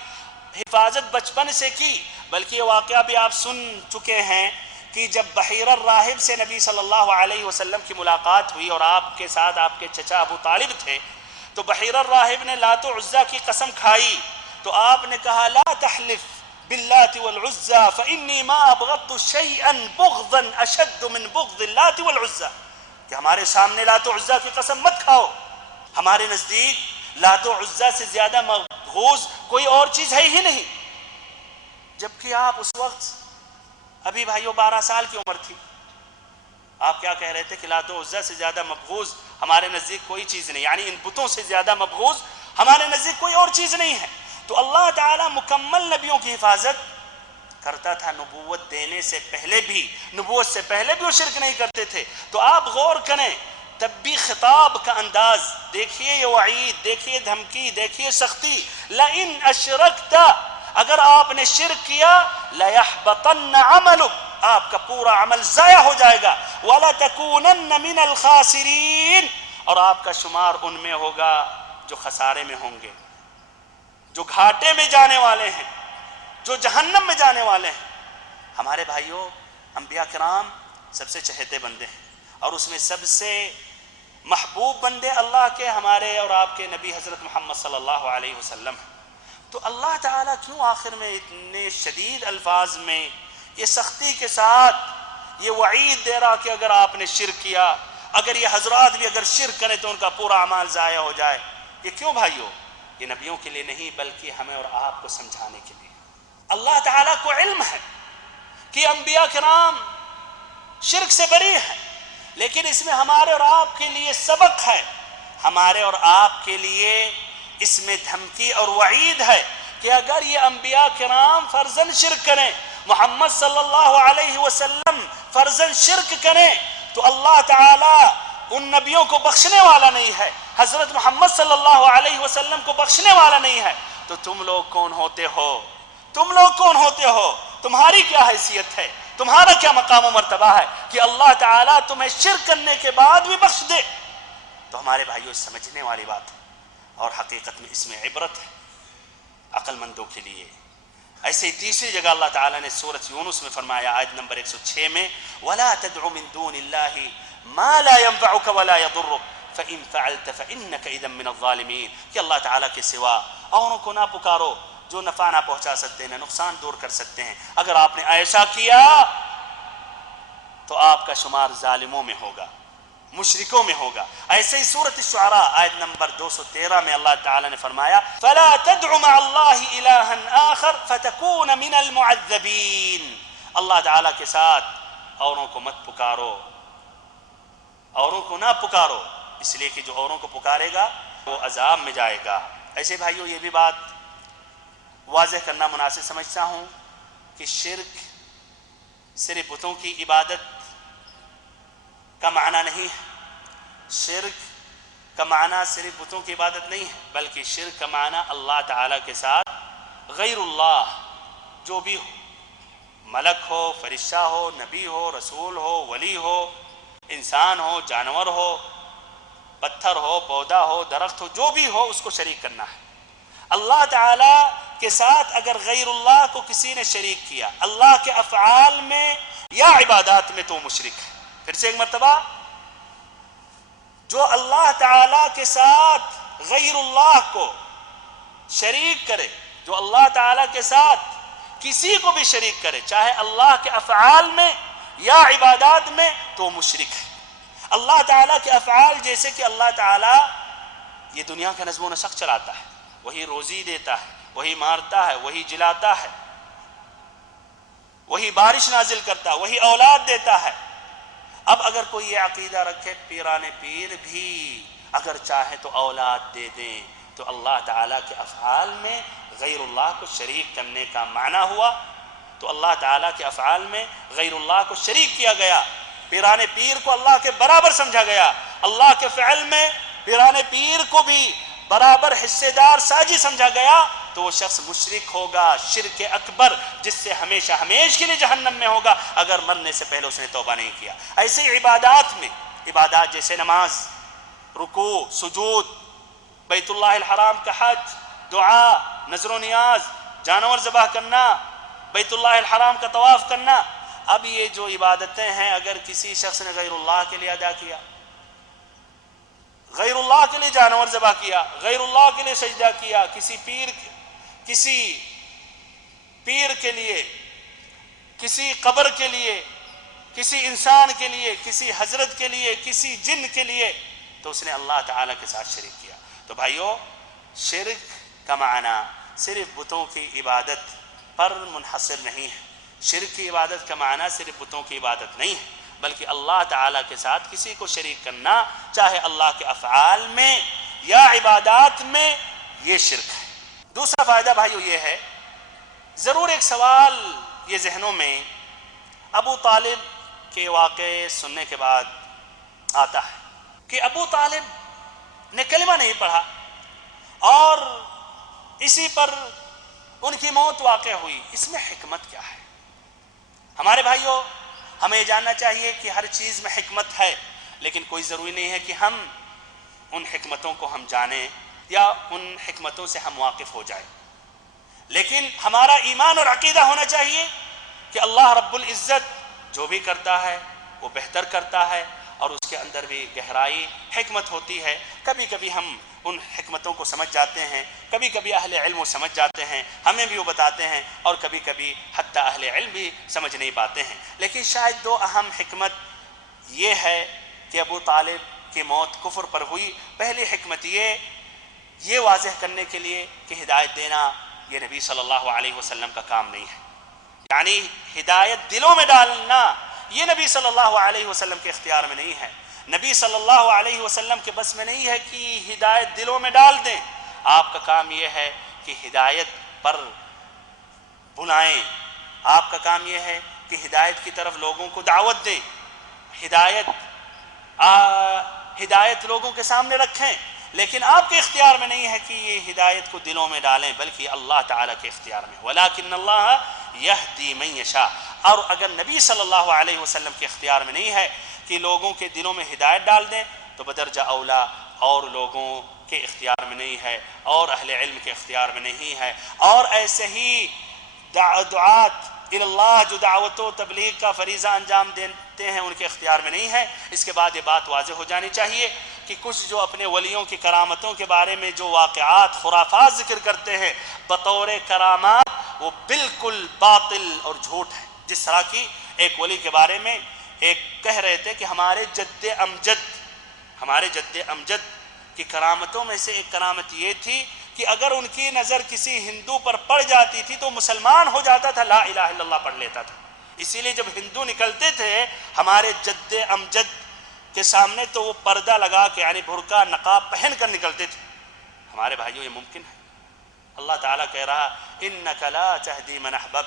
حفاظت بچپن سے کی. بلکہ یہ واقعہ بھی آپ سن چکے ہیں کہ جب بحیر الراہب سے نبی صلی اللہ علیہ وسلم کی ملاقات ہوئی اور آپ کے ساتھ آپ کے چچا ابو طالب تھے، تو بحیر الراہب نے لات و عزیٰ کی قسم کھائی تو آپ نے کہا لا تحلف باللات والعزى فإني ما أبغضت شيئا بغضا أشد من بغض اللات والعزى، کہ ہمارے سامنے لات و عزیٰ کی قسم مت کھاؤ، ہمارے نزدیک لات و عزیٰ سے زیادہ مبغوض کوئی اور چیز ہے ہی نہیں۔ جبکہ آپ اس وقت ابھی بھائیوں 12 سال کی عمر تھی، آپ کیا کہہ رہے تھے کہ لات و عزیٰ سے زیادہ مبغوض ہمارے نزدیک کوئی چیز نہیں، یعنی ان بتوں سے زیادہ مبغوض ہمارے نزدیک کوئی اور چیز نہیں ہے۔ تو اللہ تعالیٰ مکمل نبیوں کی حفاظت کرتا تھا، نبوت دینے سے پہلے بھی، نبوت سے پہلے بھی وہ شرک نہیں کرتے تھے۔ تو آپ غور کریں، تب بھی خطاب کا انداز دیکھیے، یہ وعید دیکھیے، دھمکی دیکھیے، سختی، لئن اشرکت، اگر آپ نے شرک کیا، لَيَحْبَطَنَّ عَمَلُكَ، آپ کا پورا عمل ضائع ہو جائے گا، وَلَتَكُونَنَّ مِنَ الْخَاسِرِينَ، اور آپ کا شمار ان میں ہوگا جو خسارے میں ہوں گے، جو گھاٹے میں جانے والے ہیں، جو جہنم میں جانے والے ہیں۔ ہمارے بھائیوں، انبیاء کرام سب سے چہتے بندے ہیں، اور اس میں سب سے محبوب بندے اللہ کے ہمارے اور آپ کے نبی حضرت محمد صلی اللہ علیہ وسلم ہیں۔ تو اللہ تعالیٰ کیوں آخر میں اتنے شدید الفاظ میں یہ سختی کے ساتھ یہ وعید دے رہا کہ اگر آپ نے شرک کیا، اگر یہ حضرات بھی اگر شرک کریں تو ان کا پورا اعمال ضائع ہو جائے؟ یہ کیوں بھائیوں؟ یہ نبیوں کے لیے نہیں بلکہ ہمیں اور آپ کو سمجھانے کے لیے۔ اللہ تعالیٰ کو علم ہے کہ انبیاء کرام شرک سے بری ہیں، لیکن اس میں ہمارے اور آپ کے لیے سبق ہے، ہمارے اور آپ کے لیے اس میں دھمکی اور وعید ہے کہ اگر یہ انبیاء کرام فرضاً شرک کریں، محمد صلی اللہ علیہ وسلم فرضاً شرک کریں، تو اللہ تعالیٰ ان نبیوں کو بخشنے والا نہیں ہے، حضرت محمد صلی اللہ علیہ وسلم کو بخشنے والا نہیں ہے۔ تو تم لوگ کون ہوتے ہو؟ تم لوگ کون ہوتے ہو؟ تمہاری کیا حیثیت ہے؟ تمہارا کیا مقام و مرتبہ ہے کہ اللہ تعالیٰ تمہیں شرک کرنے کے بعد بھی بخش دے؟ تو ہمارے بھائیوں، سمجھنے والی بات ہے، اور حقیقت میں اس میں عبرت ہے عقل مندوں کے لیے۔ ایسے ہی تیسری جگہ اللہ تعالیٰ نے سورۃ یونس میں فرمایا، آیت نمبر 106 میں، وَلَا تَدْعُ مِن دُونِ اللَّهِ مَا لَا يَنفَعُكَ وَلَا يَضُرُّكَ فَإِن فَعَلْتَ فَإِنَّكَ إِذًا مِّنَ الظَّالِمِينَ، کہ اللہ تعالیٰ کے سوا اوروں کو نہ پکارو جو نفع نہ پہنچا سکتے ہیں، نہ نقصان دور کر سکتے ہیں۔ اگر آپ نے ایسا کیا تو آپ کا شمار ظالموں میں ہوگا، مشرکوں میں ہوگا۔ ایسے ہی سورۃ الشعراء آیت نمبر 213 میں اللہ تعالیٰ نے فرمایا، فَلَا تَدْعُ مَعَ اللَّهِ إِلَٰهًا آخَرَ فَتَكُونَ مِنَ الْمُعَذَّبِينَ، اللہ تعالیٰ کے ساتھ اوروں کو مت پکارو، اوروں کو نہ پکارو، اس لیے کہ جو اوروں کو پکارے گا وہ عذاب میں جائے گا۔ ایسے بھائیوں، یہ بھی بات واضح کرنا مناسب سمجھتا ہوں کہ شرک صرف بتوں کی عبادت کا معنی نہیں ہے، شرک کا معنی صرف بتوں کی عبادت نہیں ہے، بلکہ شرک کا معنی اللہ تعالیٰ کے ساتھ غیر اللہ جو بھی ہو، ملک ہو، فرشتہ ہو، نبی ہو، رسول ہو، ولی ہو، انسان ہو، جانور ہو، پتھر ہو، پودا ہو، درخت ہو، جو بھی ہو، اس کو شریک کرنا ہے۔ اللہ تعالیٰ کے ساتھ اگر غیر اللہ کو کسی نے شریک کیا اللہ کے افعال میں یا عبادات میں تو مشرک ہے۔ پھر سے ایک مرتبہ، جو اللہ تعالیٰ کے ساتھ غیر اللہ کو شریک کرے، جو اللہ تعالیٰ کے ساتھ کسی کو بھی شریک کرے، چاہے اللہ کے افعال میں یا عبادات میں، تو مشرک ہے۔ اللہ تعالیٰ کے افعال، جیسے کہ اللہ تعالیٰ یہ دنیا کا نظم و نسق چلاتا ہے، وہی روزی دیتا ہے، وہی مارتا ہے، وہی جلاتا ہے، وہی بارش نازل کرتا ہے، وہی اولاد دیتا ہے۔ اب اگر کوئی یہ عقیدہ رکھے پیران پیر بھی اگر چاہے تو اولاد دے دیں، تو اللہ تعالیٰ کے افعال میں غیر اللہ کو شریک کرنے کا معنی ہوا۔ تو اللہ تعالیٰ کے افعال میں غیر اللہ کو شریک کیا گیا، پیران پیر کو اللہ کے برابر سمجھا گیا، اللہ کے فعل میں پیران پیر کو بھی برابر حصے دار ساجی سمجھا گیا، تو وہ شخص مشرک ہوگا، شرک اکبر، جس سے ہمیشہ ہمیشہ کے لیے جہنم میں ہوگا اگر مرنے سے پہلے اس نے توبہ نہیں کیا۔ ایسے ہی عبادات میں، عبادات جیسے نماز، رکوع، سجود، بیت اللہ الحرام کا حج، دعا، نذر و نیاز، جانور ذبح کرنا، بیت اللہ الحرام کا طواف کرنا، اب یہ جو عبادتیں ہیں اگر کسی شخص نے غیر اللہ کے لیے ادا کیا، غیر اللہ کے لیے جانور ذبح کیا، غیر اللہ کے لیے سجدہ کیا، کسی پیر کے لیے، کسی قبر کے لیے، کسی انسان کے لیے، کسی حضرت کے لیے، کسی جن کے لیے، تو اس نے اللہ تعالیٰ کے ساتھ شریک کیا۔ تو بھائیو، شرک کا معنی صرف بتوں کی عبادت پر منحصر نہیں ہے، شرک کی عبادت کا معنی صرف بتوں کی عبادت نہیں ہے، بلکہ اللہ تعالیٰ کے ساتھ کسی کو شریک کرنا، چاہے اللہ کے افعال میں یا عبادات میں، یہ شرک ہے۔ دوسرا فائدہ بھائیو یہ ہے، ضرور ایک سوال یہ ذہنوں میں ابو طالب کے واقعے سننے کے بعد آتا ہے کہ ابو طالب نے کلمہ نہیں پڑھا اور اسی پر ان کی موت واقع ہوئی، اس میں حکمت کیا ہے؟ ہمارے بھائیوں، ہمیں یہ جاننا چاہیے کہ ہر چیز میں حکمت ہے، لیکن کوئی ضروری نہیں ہے کہ ہم ان حکمتوں کو ہم جانیں یا ان حکمتوں سے ہم واقف ہو جائیں، لیکن ہمارا ایمان اور عقیدہ ہونا چاہیے کہ اللہ رب العزت جو بھی کرتا ہے وہ بہتر کرتا ہے، اور اس کے اندر بھی گہرائی حکمت ہوتی ہے۔ کبھی کبھی ہم ان حکمتوں کو سمجھ جاتے ہیں، کبھی کبھی اہل علم وہ سمجھ جاتے ہیں، ہمیں بھی وہ بتاتے ہیں، اور کبھی کبھی حتیٰ اہل علم بھی سمجھ نہیں پاتے ہیں۔ لیکن شاید دو اہم حکمت یہ ہے کہ ابو طالب کی موت کفر پر ہوئی۔ پہلی حکمت یہ واضح کرنے کے لیے کہ ہدایت دینا یہ نبی صلی اللہ علیہ وسلم کا کام نہیں ہے، یعنی ہدایت دلوں میں ڈالنا یہ نبی صلی اللہ علیہ وسلم کے اختیار میں نہیں ہے، نبی صلی اللہ علیہ وسلم کے بس میں نہیں ہے کہ ہدایت دلوں میں ڈال دیں۔ آپ کا کام یہ ہے کہ ہدایت پر بلائیں، آپ کا کام یہ ہے کہ ہدایت کی طرف لوگوں کو دعوت دیں، ہدایت لوگوں کے سامنے رکھیں، لیکن آپ کے اختیار میں نہیں ہے کہ یہ ہدایت کو دلوں میں ڈالیں، بلکہ اللہ تعالیٰ کے اختیار میں۔ وَلَٰكِنَّ اللَّهَ يَهْدِي مَن يَشَاءُ۔ اور اگر نبی صلی اللہ علیہ وسلم کے اختیار میں نہیں ہے کہ لوگوں کے دلوں میں ہدایت ڈال دیں، تو بدرجہ اولا اور لوگوں کے اختیار میں نہیں ہے، اور اہل علم کے اختیار میں نہیں ہے، اور ایسے ہی دعات اللہ جو دعوت و تبلیغ کا فریضہ انجام دیتے ہیں ان کے اختیار میں نہیں ہے۔ اس کے بعد یہ بات واضح ہو جانی چاہیے کہ کچھ جو اپنے ولیوں کی کرامتوں کے بارے میں جو واقعات خرافات ذکر کرتے ہیں بطور کرامات، وہ بالکل باطل اور جھوٹ ہے۔ جس طرح کی ایک ولی کے بارے میں ایک کہہ رہے تھے کہ ہمارے جد امجد کی کرامتوں میں سے ایک کرامت یہ تھی کہ اگر ان کی نظر کسی ہندو پر پڑ جاتی تھی تو مسلمان ہو جاتا تھا، لا الہ الا اللہ پڑھ لیتا تھا۔ اسی لیے جب ہندو نکلتے تھے ہمارے جد امجد کے سامنے تو وہ پردہ لگا کے، یعنی برقع نقاب پہن کر نکلتے تھے۔ ہمارے بھائیوں، یہ ممکن ہے؟ اللہ تعالیٰ کہہ رہا انک لا تہدی من احببت،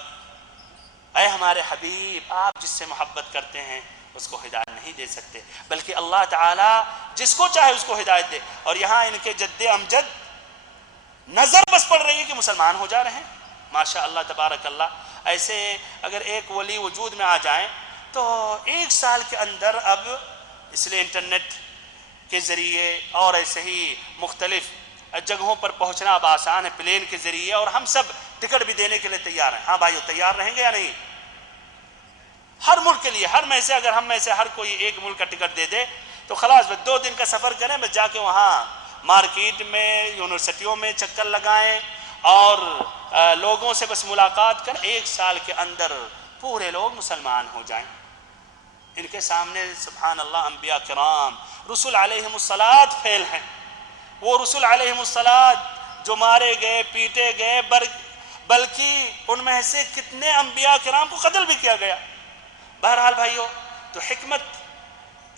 اے ہمارے حبیب، آپ جس سے محبت کرتے ہیں اس کو ہدایت نہیں دے سکتے، بلکہ اللہ تعالیٰ جس کو چاہے اس کو ہدایت دے۔ اور یہاں ان کے جد امجد نظر بس پڑ رہی ہے کہ مسلمان ہو جا رہے ہیں۔ ماشاء اللہ تبارک اللہ، ایسے اگر ایک ولی وجود میں آ جائیں تو ایک سال کے اندر، اب اس لیے انٹرنیٹ کے ذریعے اور ایسے ہی مختلف جگہوں پر پہنچنا اب آسان ہے، پلین کے ذریعے، اور ہم سب ٹکٹ بھی دینے کے لیے تیار ہیں۔ ہاں بھائیو، تیار رہیں گے یا نہیں؟ ہر ملک کے لیے، ہر میں سے اگر ہم میں سے ہر کوئی ایک ملک کا ٹکٹ دے دے تو خلاص بس 2 دن کا سفر کریں، بس جا کے وہاں مارکیٹ میں، یونیورسٹیوں میں چکر لگائیں اور لوگوں سے بس ملاقات کریں، 1 سال کے اندر پورے لوگ مسلمان ہو جائیں۔ ان کے سامنے سبحان اللہ انبیاء کرام، رسول علیہم الصلاۃ فیل ہیں۔ وہ رسول علیہم الصلاۃ جو مارے گئے، پیٹے گئے، بلکہ ان میں سے کتنے انبیاء کرام کو قتل بھی کیا گیا۔ بہرحال بھائیو، تو حکمت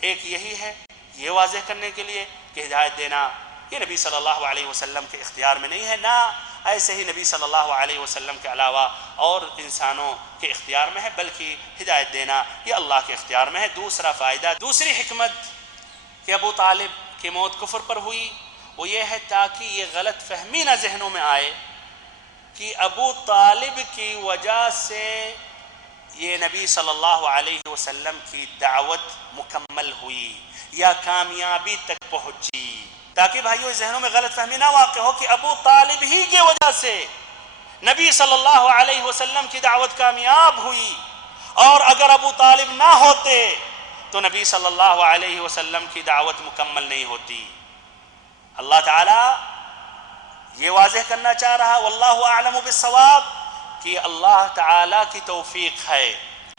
ایک یہی ہے، یہ واضح کرنے کے لیے کہ ہدایت دینا یہ نبی صلی اللہ علیہ وسلم کے اختیار میں نہیں ہے، نہ ایسے ہی نبی صلی اللہ علیہ وسلم کے علاوہ اور انسانوں کے اختیار میں ہے، بلکہ ہدایت دینا یہ اللہ کے اختیار میں ہے۔ دوسرا فائدہ، دوسری حکمت کہ ابو طالب کی موت کفر پر ہوئی، وہ یہ ہے تاکہ یہ غلط فہمی نہ ذہنوں میں آئے کہ ابو طالب کی وجہ سے یہ نبی صلی اللہ علیہ وسلم کی دعوت مکمل ہوئی یا کامیابی تک پہنچی، تاکہ بھائیو ذہنوں میں غلط فہمی نہ واقع ہو کہ ابو طالب ہی کی وجہ سے نبی صلی اللہ علیہ وسلم کی دعوت کامیاب ہوئی اور اگر ابو طالب نہ ہوتے تو نبی صلی اللہ علیہ وسلم کی دعوت مکمل نہیں ہوتی۔ اللہ تعالی یہ واضح کرنا چاہ رہا واللہ اعلم بالصواب کہ اللہ تعالی کی توفیق ہے،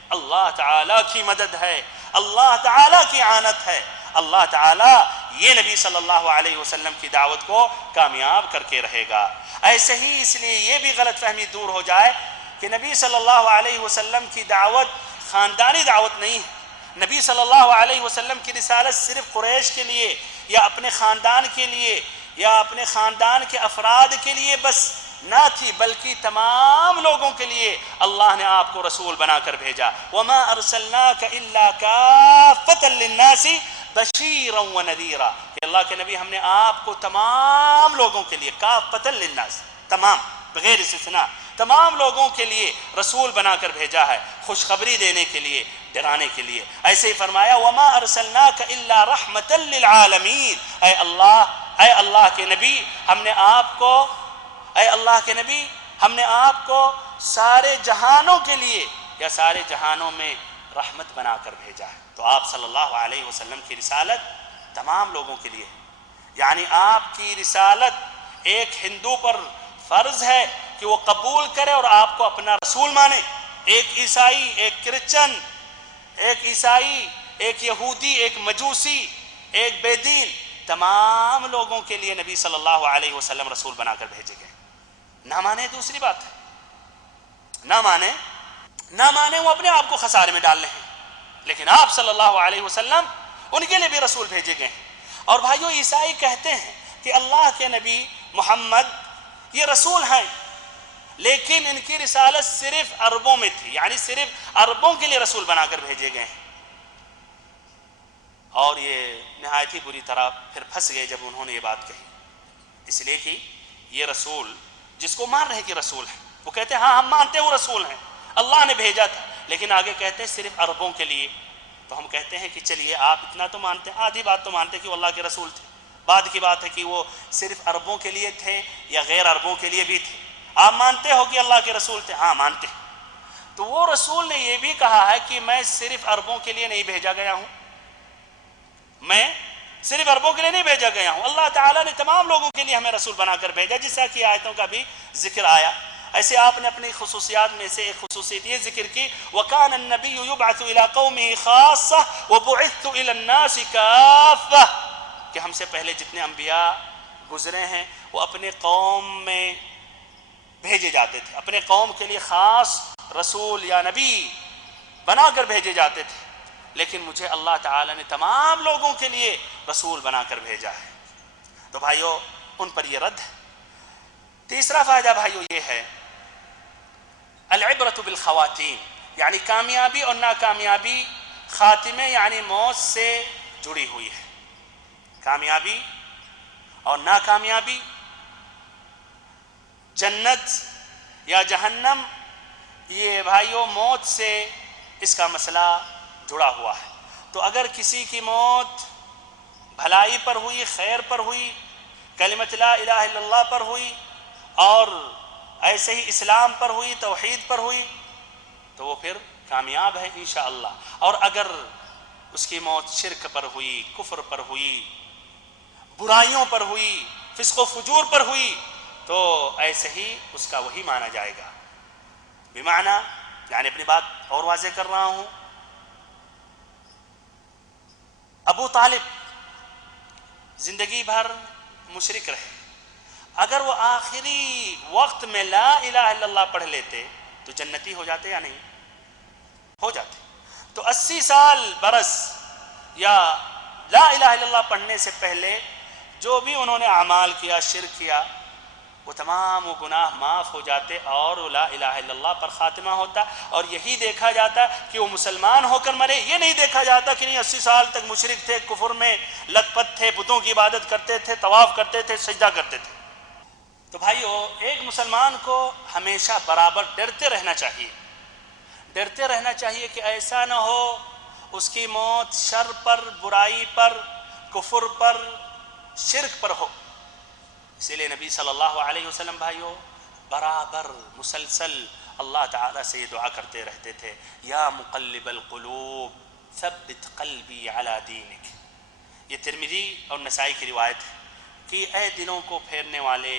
اللہ تعالی کی مدد ہے، اللہ تعالی کی اعانت ہے، اللہ تعالی یہ نبی صلی اللہ علیہ وسلم کی دعوت کو کامیاب کر کے رہے گا۔ ایسے ہی اس لیے یہ بھی غلط فہمی دور ہو جائے کہ نبی صلی اللہ علیہ وسلم کی دعوت خاندانی دعوت نہیں ہے، نبی صلی اللہ علیہ وسلم کی رسالت صرف قریش کے لیے یا اپنے خاندان کے لیے یا اپنے خاندان کے افراد کے لیے بس نہ تھی، بلکہ تمام لوگوں کے لیے اللہ نے آپ کو رسول بنا کر بھیجا۔ وَمَا أَرْسَلْنَاكَ إِلَّا كَافَّةً لِلنَّاسِ بَشِيرًا وَنَذِيرًا کہ اللہ کے نبی ہم نے آپ کو تمام لوگوں کے لیے كَافَّةً لِلنَّاسِ تمام بغیر استثناء تمام لوگوں کے لیے رسول بنا کر بھیجا ہے، خوشخبری دینے کے لیے، ڈرانے کے لیے۔ ایسے ہی فرمایا وَمَا أَرْسَلْنَاكَ إِلَّا رَحْمَةً لِلْعَالَمِينَ اے اللہ کے نبی ہم نے آپ کو ہم نے آپ کو سارے جہانوں کے لیے یا سارے جہانوں میں رحمت بنا کر بھیجا ہے۔ تو آپ صلی اللہ علیہ وسلم کی رسالت تمام لوگوں کے لیے، یعنی آپ کی رسالت ایک ہندو پر فرض ہے کہ وہ قبول کرے اور آپ کو اپنا رسول مانے، ایک عیسائی، ایک کرسچن، ایک عیسائی، ایک یہودی، ایک مجوسی، ایک بے دین، تمام لوگوں کے لیے نبی صلی اللہ علیہ وسلم رسول بنا کر بھیجے گئے۔ نہ مانے دوسری بات ہے، نہ مانے وہ اپنے آپ کو خسارے میں ڈال رہے ہیں، لیکن آپ صلی اللہ علیہ وسلم ان کے لیے بھی رسول بھیجے گئے ہیں۔ اور بھائیو عیسائی کہتے ہیں کہ اللہ کے نبی محمد یہ رسول ہیں، لیکن ان کی رسالت صرف عربوں میں تھی، یعنی صرف عربوں کے لیے رسول بنا کر بھیجے گئے ہیں۔ اور یہ نہایت ہی بری طرح پھر پھنس گئے جب انہوں نے یہ بات کہی، اس لیے کہ یہ رسول جس کو مان رہے کہ رسول ہے، وہ کہتے ہیں ہاں ہم مانتے ہیں وہ رسول ہیں، اللہ نے بھیجا تھا، لیکن آگے کہتے ہیں صرف عربوں کے لیے۔ تو ہم کہتے ہیں کہ چلیے آپ اتنا تو مانتے ہیں، آدھی بات تو مانتے ہیں کہ وہ اللہ کے رسول تھے، بعد کی بات ہے کہ وہ صرف عربوں کے لیے تھے یا غیر عربوں کے لیے بھی تھے۔ آپ مانتے ہو کہ اللہ کے رسول تھے؟ ہاں مانتے ہیں۔ تو وہ رسول نے یہ بھی کہا ہے کہ میں صرف عربوں کے لیے نہیں بھیجا گیا ہوں، میں صرف عربوں کے لیے نہیں بھیجا گیا ہوں، اللہ تعالیٰ نے تمام لوگوں کے لیے ہمیں رسول بنا کر بھیجا، جس طرح کی آیتوں کا بھی ذکر آیا۔ ایسے آپ نے اپنی خصوصیات میں سے ایک خصوصیت یہ ذکر کی وَكَانَ النَّبِيُّ يُبْعَثُ إِلَىٰ قَوْمِهِ خَاصَّةً وَبُعِثْتُ إِلَى النَّاسِ كَافَّةً کہ ہم سے پہلے جتنے انبیاء گزرے ہیں وہ اپنے قوم میں بھیجے جاتے تھے، اپنے قوم کے لیے خاص رسول یا نبی بنا کر بھیجے جاتے تھے، لیکن مجھے اللہ تعالیٰ نے تمام لوگوں کے لیے رسول بنا کر بھیجا ہے۔ تو بھائیو ان پر یہ رد ہے۔ تیسرا فائدہ بھائیو یہ ہے العبرۃ بالخواتین، یعنی کامیابی اور ناکامیابی خاتمے یعنی موت سے جڑی ہوئی ہے۔ کامیابی اور ناکامیابی، جنت یا جہنم، یہ بھائیو موت سے اس کا مسئلہ جڑا ہوا ہے۔ تو اگر کسی کی موت بھلائی پر ہوئی، خیر پر ہوئی، کلمۃ لا الہ الا اللہ پر ہوئی اور ایسے ہی اسلام پر ہوئی، توحید پر ہوئی، تو وہ پھر کامیاب ہے انشاءاللہ۔ اور اگر اس کی موت شرک پر ہوئی، کفر پر ہوئی، برائیوں پر ہوئی، فسق و فجور پر ہوئی، تو ایسے ہی اس کا وہی مانا جائے گا۔ بمعنی یعنی اپنی بات اور واضح کر رہا ہوں، ابو طالب زندگی بھر مشرک رہے، اگر وہ آخری وقت میں لا الہ الا اللہ پڑھ لیتے تو جنتی ہو جاتے یا نہیں؟ ہو جاتے۔ تو 80 سال برس یا لا الہ الا اللہ پڑھنے سے پہلے جو بھی انہوں نے اعمال کیا، شرک کیا، وہ تمام وہ گناہ معاف ہو جاتے اور لا الہ الا اللہ پر خاتمہ ہوتا۔ اور یہی دیکھا جاتا کہ وہ مسلمان ہو کر مرے، یہ نہیں دیکھا جاتا کہ نہیں 80 سال تک مشرک تھے، کفر میں لت پت تھے، بتوں کی عبادت کرتے تھے، طواف کرتے تھے، سجدہ کرتے تھے۔ تو بھائیو ایک مسلمان کو ہمیشہ برابر ڈرتے رہنا چاہیے، ڈرتے رہنا چاہیے کہ ایسا نہ ہو اس کی موت شر پر، برائی پر، کفر پر، شرک پر ہو۔ اسی لیے نبی صلی اللہ علیہ وسلم بھائیو برابر مسلسل اللہ تعالیٰ سے یہ دعا کرتے رہتے تھے، یا مقلب القلوب ثبت قلبی علی دینک۔ یہ ترمذی اور نسائی کی روایت ہے کہ اے دلوں کو پھیرنے والے،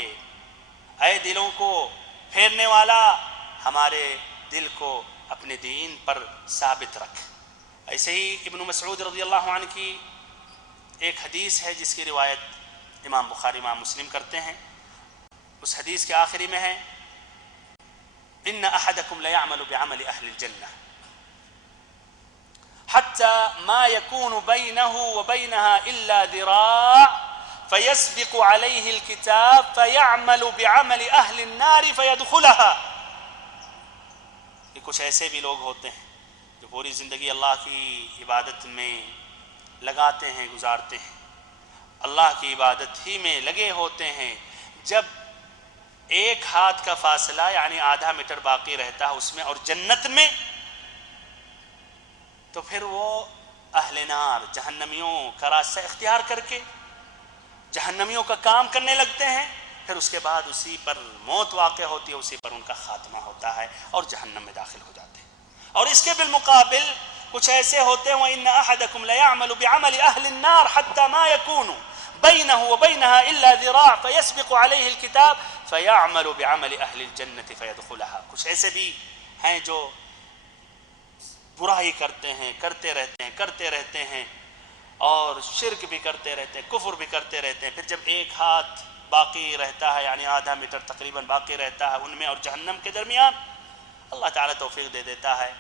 اے دلوں کو پھیرنے والا، ہمارے دل کو اپنے دین پر ثابت رکھ۔ ایسے ہی ابن مسعود رضی اللہ عنہ کی ایک حدیث ہے جس کی روایت امام بخاری امام مسلم کرتے ہیں۔ اس حدیث کے آخری میں ہے ان احدکم لیعمل بعمل اہل الجنہ حتی ما یکون بینہ وبینہا الا ذراع فیسبق علیہ الکتاب فیعمل بعمل اہل النار فیدخلہا۔ کہ کچھ ایسے بھی لوگ ہوتے ہیں جو پوری زندگی اللہ کی عبادت میں لگاتے ہیں، گزارتے ہیں، اللہ کی عبادت ہی میں لگے ہوتے ہیں، جب ایک ہاتھ کا فاصلہ یعنی آدھا میٹر باقی رہتا ہے اس میں اور جنت میں، تو پھر وہ اہل نار جہنمیوں کا راستہ اختیار کر کے جہنمیوں کا کام کرنے لگتے ہیں، پھر اس کے بعد اسی پر موت واقع ہوتی ہے، اسی پر ان کا خاتمہ ہوتا ہے اور جہنم میں داخل ہو جاتے ہیں۔ اور اس کے بالمقابل کچھ ایسے ہوتے ہیں وَإِنَّ أَحَدَكُمْ لَيَعْمَلُ بِعَمَلِ أَهْلِ النَّارِ حَتَّى مَا يَكُونُ بَيْنَهُ وَبَيْنَهَا إِلَّا ذِرَاعٌ فَيَسْبِقُ عَلَيْهِ الْكِتَابُ فَيَعْمَلُ بِعَمَلِ أَهْلِ الْجَنَّةِ فَيَدْخُلَهَا۔ کچھ ایسے بھی ہیں جو برائی کرتے رہتے ہیں اور شرک بھی کرتے رہتے ہیں، کفر بھی کرتے رہتے ہیں، پھر جب ایک ہاتھ باقی رہتا ہے یعنی آدھا میٹر تقریباً باقی رہتا ہے ان میں اور جہنم کے درمیان، اللہ تعالیٰ توفیق دے دیتا ہے،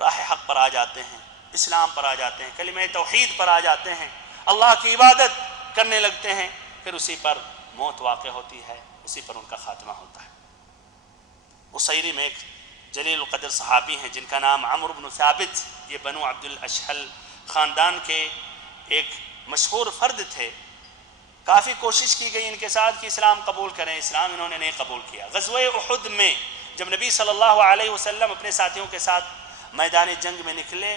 راہ حق پر آ جاتے ہیں، اسلام پر آ جاتے ہیں، کلمہ توحید پر آ جاتے ہیں، اللہ کی عبادت کرنے لگتے ہیں، پھر اسی پر موت واقع ہوتی ہے، اسی پر ان کا خاتمہ ہوتا ہے۔ عصیری میں ایک جلیل القدر صحابی ہیں جن کا نام عمرو بن ثابت، یہ بنو عبد الاشہل خاندان کے ایک مشہور فرد تھے۔ کافی کوشش کی گئی ان کے ساتھ کہ اسلام قبول کریں، اسلام انہوں نے نہیں قبول کیا۔ غزوہ احد میں جب نبی صلی اللہ علیہ وسلم اپنے ساتھیوں کے ساتھ میدان جنگ میں نکلے،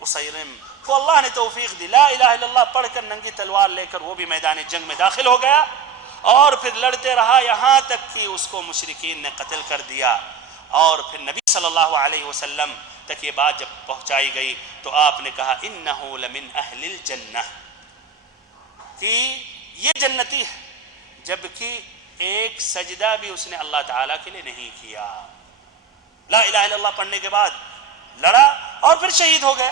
عصیرم کو اللہ نے توفیق دی، لا الہ الا اللہ پڑھ کر ننگی تلوار لے کر وہ بھی میدان جنگ میں داخل ہو گیا اور پھر لڑتے رہا یہاں تک کہ اس کو مشرکین نے قتل کر دیا۔ اور پھر نبی صلی اللہ علیہ وسلم تک یہ بات جب پہنچائی گئی تو آپ نے کہا انہو لمن اہل الجنہ، کہ یہ جنتی ہے، جبکہ ایک سجدہ بھی اس نے اللہ تعالیٰ کے لیے نہیں کیا۔ لا الہ الا اللہ پڑھنے کے بعد لڑا اور پھر شہید ہو گیا،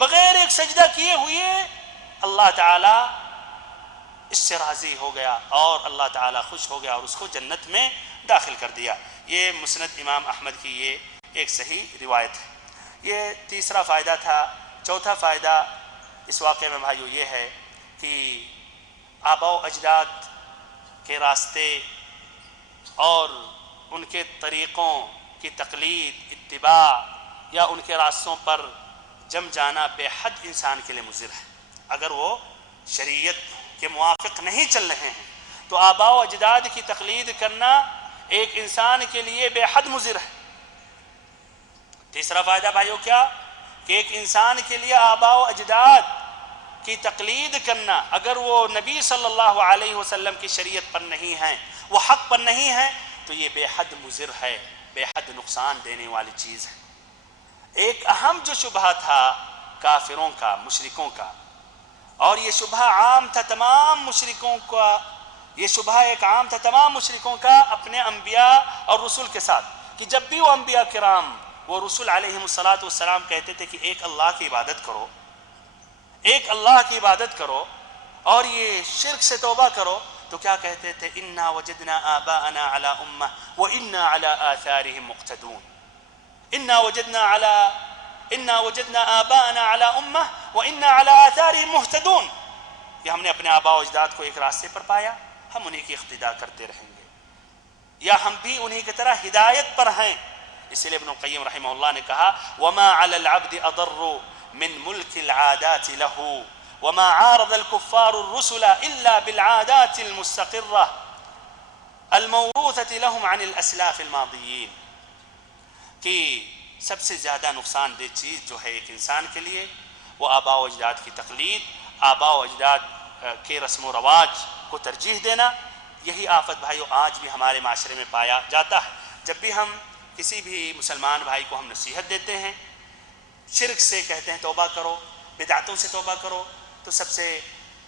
بغیر ایک سجدہ کیے ہوئے اللہ تعالیٰ اس سے راضی ہو گیا اور اللہ تعالیٰ خوش ہو گیا اور اس کو جنت میں داخل کر دیا۔ یہ مسند امام احمد کی یہ ایک صحیح روایت ہے۔ یہ تیسرا فائدہ تھا۔ چوتھا فائدہ اس واقعے میں بھائیو یہ ہے کہ آباء و اجداد کے راستے اور ان کے طریقوں کی تقلید، اتباع یا ان کے راستوں پر جم جانا بے حد انسان کے لیے مضر ہے۔ اگر وہ شریعت کے موافق نہیں چل رہے ہیں تو آباء و اجداد کی تقلید کرنا ایک انسان کے لیے بے حد مضر ہے۔ تیسرا فائدہ بھائیو کیا کہ ایک انسان کے لیے آباء و اجداد کی تقلید کرنا، اگر وہ نبی صلی اللہ علیہ وسلم کی شریعت پر نہیں ہیں، وہ حق پر نہیں ہیں، تو یہ بے حد مضر ہے، بے حد نقصان دینے والی چیز ہے۔ ایک اہم جو شبہ تھا کافروں کا، مشرکوں کا، اور یہ شبہ عام تھا تمام مشرکوں کا، یہ شبہ ایک عام تھا تمام مشرکوں کا اپنے انبیاء اور رسول کے ساتھ، کہ جب بھی وہ انبیاء کرام، وہ رسول علیہم السلام کہتے تھے کہ ایک اللہ کی عبادت کرو، ایک اللہ کی عبادت کرو اور یہ شرک سے توبہ کرو، تو کیا کہتے تھے؟ انا وجدنا آباءنا علی امہ وانا علی آثارہم مقتدون، انا وجدنا آباءنا علی امہ وانا علی آثارہم مہتدون، کہ ہم نے اپنے آباء و اجداد کو ایک راستے پر پایا، ہم انہی کی اقتداء کرتے رہیں گے، یا ہم بھی انہی کی طرح ہدایت پر ہیں۔ اس لیے ابن القیم رحمہ اللہ نے کہا وما علی العبد اضر من ملک العادات له وما عارض الكفار الرسل الا بالعادات المستقرة الموروثة لهم عن الاسلاف الماضيين، کہ سب سے زیادہ نقصان دہ چیز جو ہے ایک انسان کے لیے وہ آباء و اجداد کی تقلید، آباء و اجداد کے رسم و رواج کو ترجیح دینا۔ یہی آفت بھائیو آج بھی ہمارے معاشرے میں پایا جاتا ہے۔ جب بھی ہم کسی بھی مسلمان بھائی کو ہم نصیحت دیتے ہیں، شرک سے کہتے ہیں توبہ کرو، بدعتوں سے توبہ کرو، تو سب سے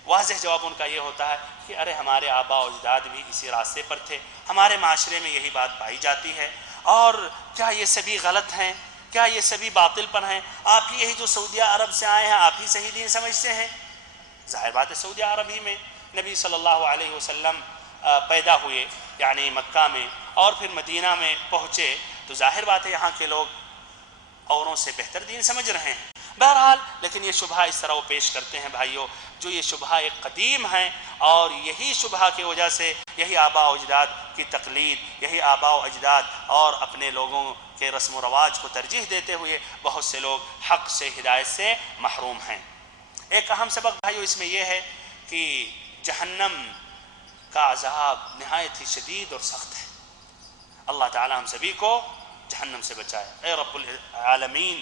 واضح جواب ان کا یہ ہوتا ہے کہ ارے ہمارے آباء و اجداد بھی اسی راستے پر تھے، ہمارے معاشرے میں یہی بات پائی جاتی ہے، اور کیا یہ سبھی غلط ہیں؟ کیا یہ سبھی باطل پر ہیں؟ آپ ہی یہی جو سعودیہ عرب سے آئے ہیں آپ ہی صحیح دین سمجھتے ہیں؟ ظاہر بات ہے سعودیہ عرب ہی میں نبی صلی اللہ علیہ وسلم پیدا ہوئے، یعنی مکہ میں، اور پھر مدینہ میں پہنچے، تو ظاہر بات ہے یہاں کے لوگ اوروں سے بہتر دین سمجھ رہے ہیں۔ بہرحال لیکن یہ شبہ اس طرح وہ پیش کرتے ہیں بھائیوں، جو یہ شبہ ایک قدیم ہے، اور یہی شبہ کی وجہ سے یہی آباء و اجداد کی تقلید، یہی آباء و اجداد اور اپنے لوگوں کے رسم و رواج کو ترجیح دیتے ہوئے بہت سے لوگ حق سے، ہدایت سے محروم ہیں۔ ایک اہم سبق بھائیوں اس میں یہ ہے کہ جہنم کا عذاب نہایت ہی شدید اور سخت ہے۔ اللہ تعالی ہم سبھی کو جہنم سے بچائے، اے رب العالمین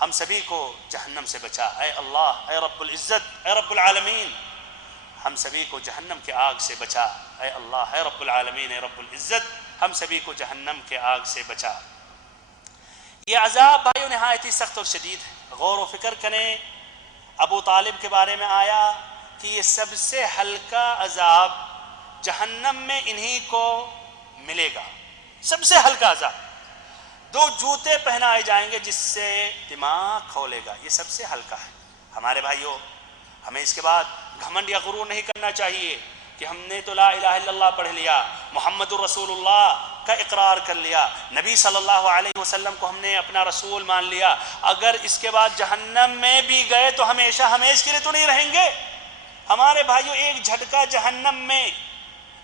ہم سبھی کو جہنم سے بچا، اے اللہ، اے رب العزت، اے رب العالمین ہم سبھی کو جہنم کے آگ سے بچا، اے اللہ، اے رب العالمین، اے رب العزت ہم سبھی کو جہنم کے آگ سے بچا۔ یہ عذاب بھائیو نہایت ہی سخت اور شدید ہے۔ غور و فکر کریں، ابو طالب کے بارے میں آیا کہ یہ سب سے ہلکا عذاب جہنم میں انہی کو ملے گا، سب سے ہلکا عذاب۔ 2 جوتے پہنائے جائیں گے جس سے دماغ کھولے گا، یہ سب سے ہلکا ہے۔ ہمارے بھائیوں، ہمیں اس کے بعد گھمنڈ یا غرور نہیں کرنا چاہیے کہ ہم نے تو لا الہ الا اللہ پڑھ لیا، محمد الرسول اللہ کا اقرار کر لیا، نبی صلی اللہ علیہ وسلم کو ہم نے اپنا رسول مان لیا، اگر اس کے بعد جہنم میں بھی گئے تو ہمیشہ ہمیش کے لیے تو نہیں رہیں گے۔ ہمارے بھائیوں، ایک جھٹکا جہنم میں،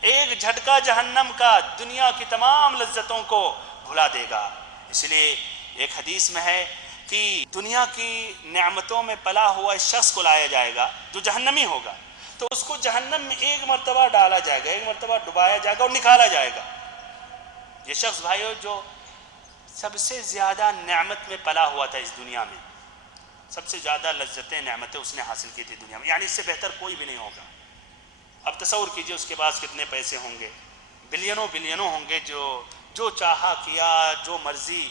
ایک جھٹکا جہنم کا دنیا کی تمام لذتوں کو بھلا دے گا۔ اس لیے ایک حدیث میں ہے کہ دنیا کی نعمتوں میں پلا ہوا اس شخص کو لایا جائے گا جو جہنمی ہوگا، تو اس کو جہنم میں ایک مرتبہ ڈالا جائے گا، ایک مرتبہ ڈبایا جائے گا اور نکالا جائے گا۔ یہ شخص بھائیو جو سب سے زیادہ نعمت میں پلا ہوا تھا اس دنیا میں، سب سے زیادہ لذتیں نعمتیں اس نے حاصل کی تھی دنیا میں، یعنی اس سے بہتر کوئی بھی نہیں ہوگا۔ اب تصور کیجئے اس کے پاس کتنے پیسے ہوں گے، بلینوں ہوں گے، جو چاہا کیا، جو مرضی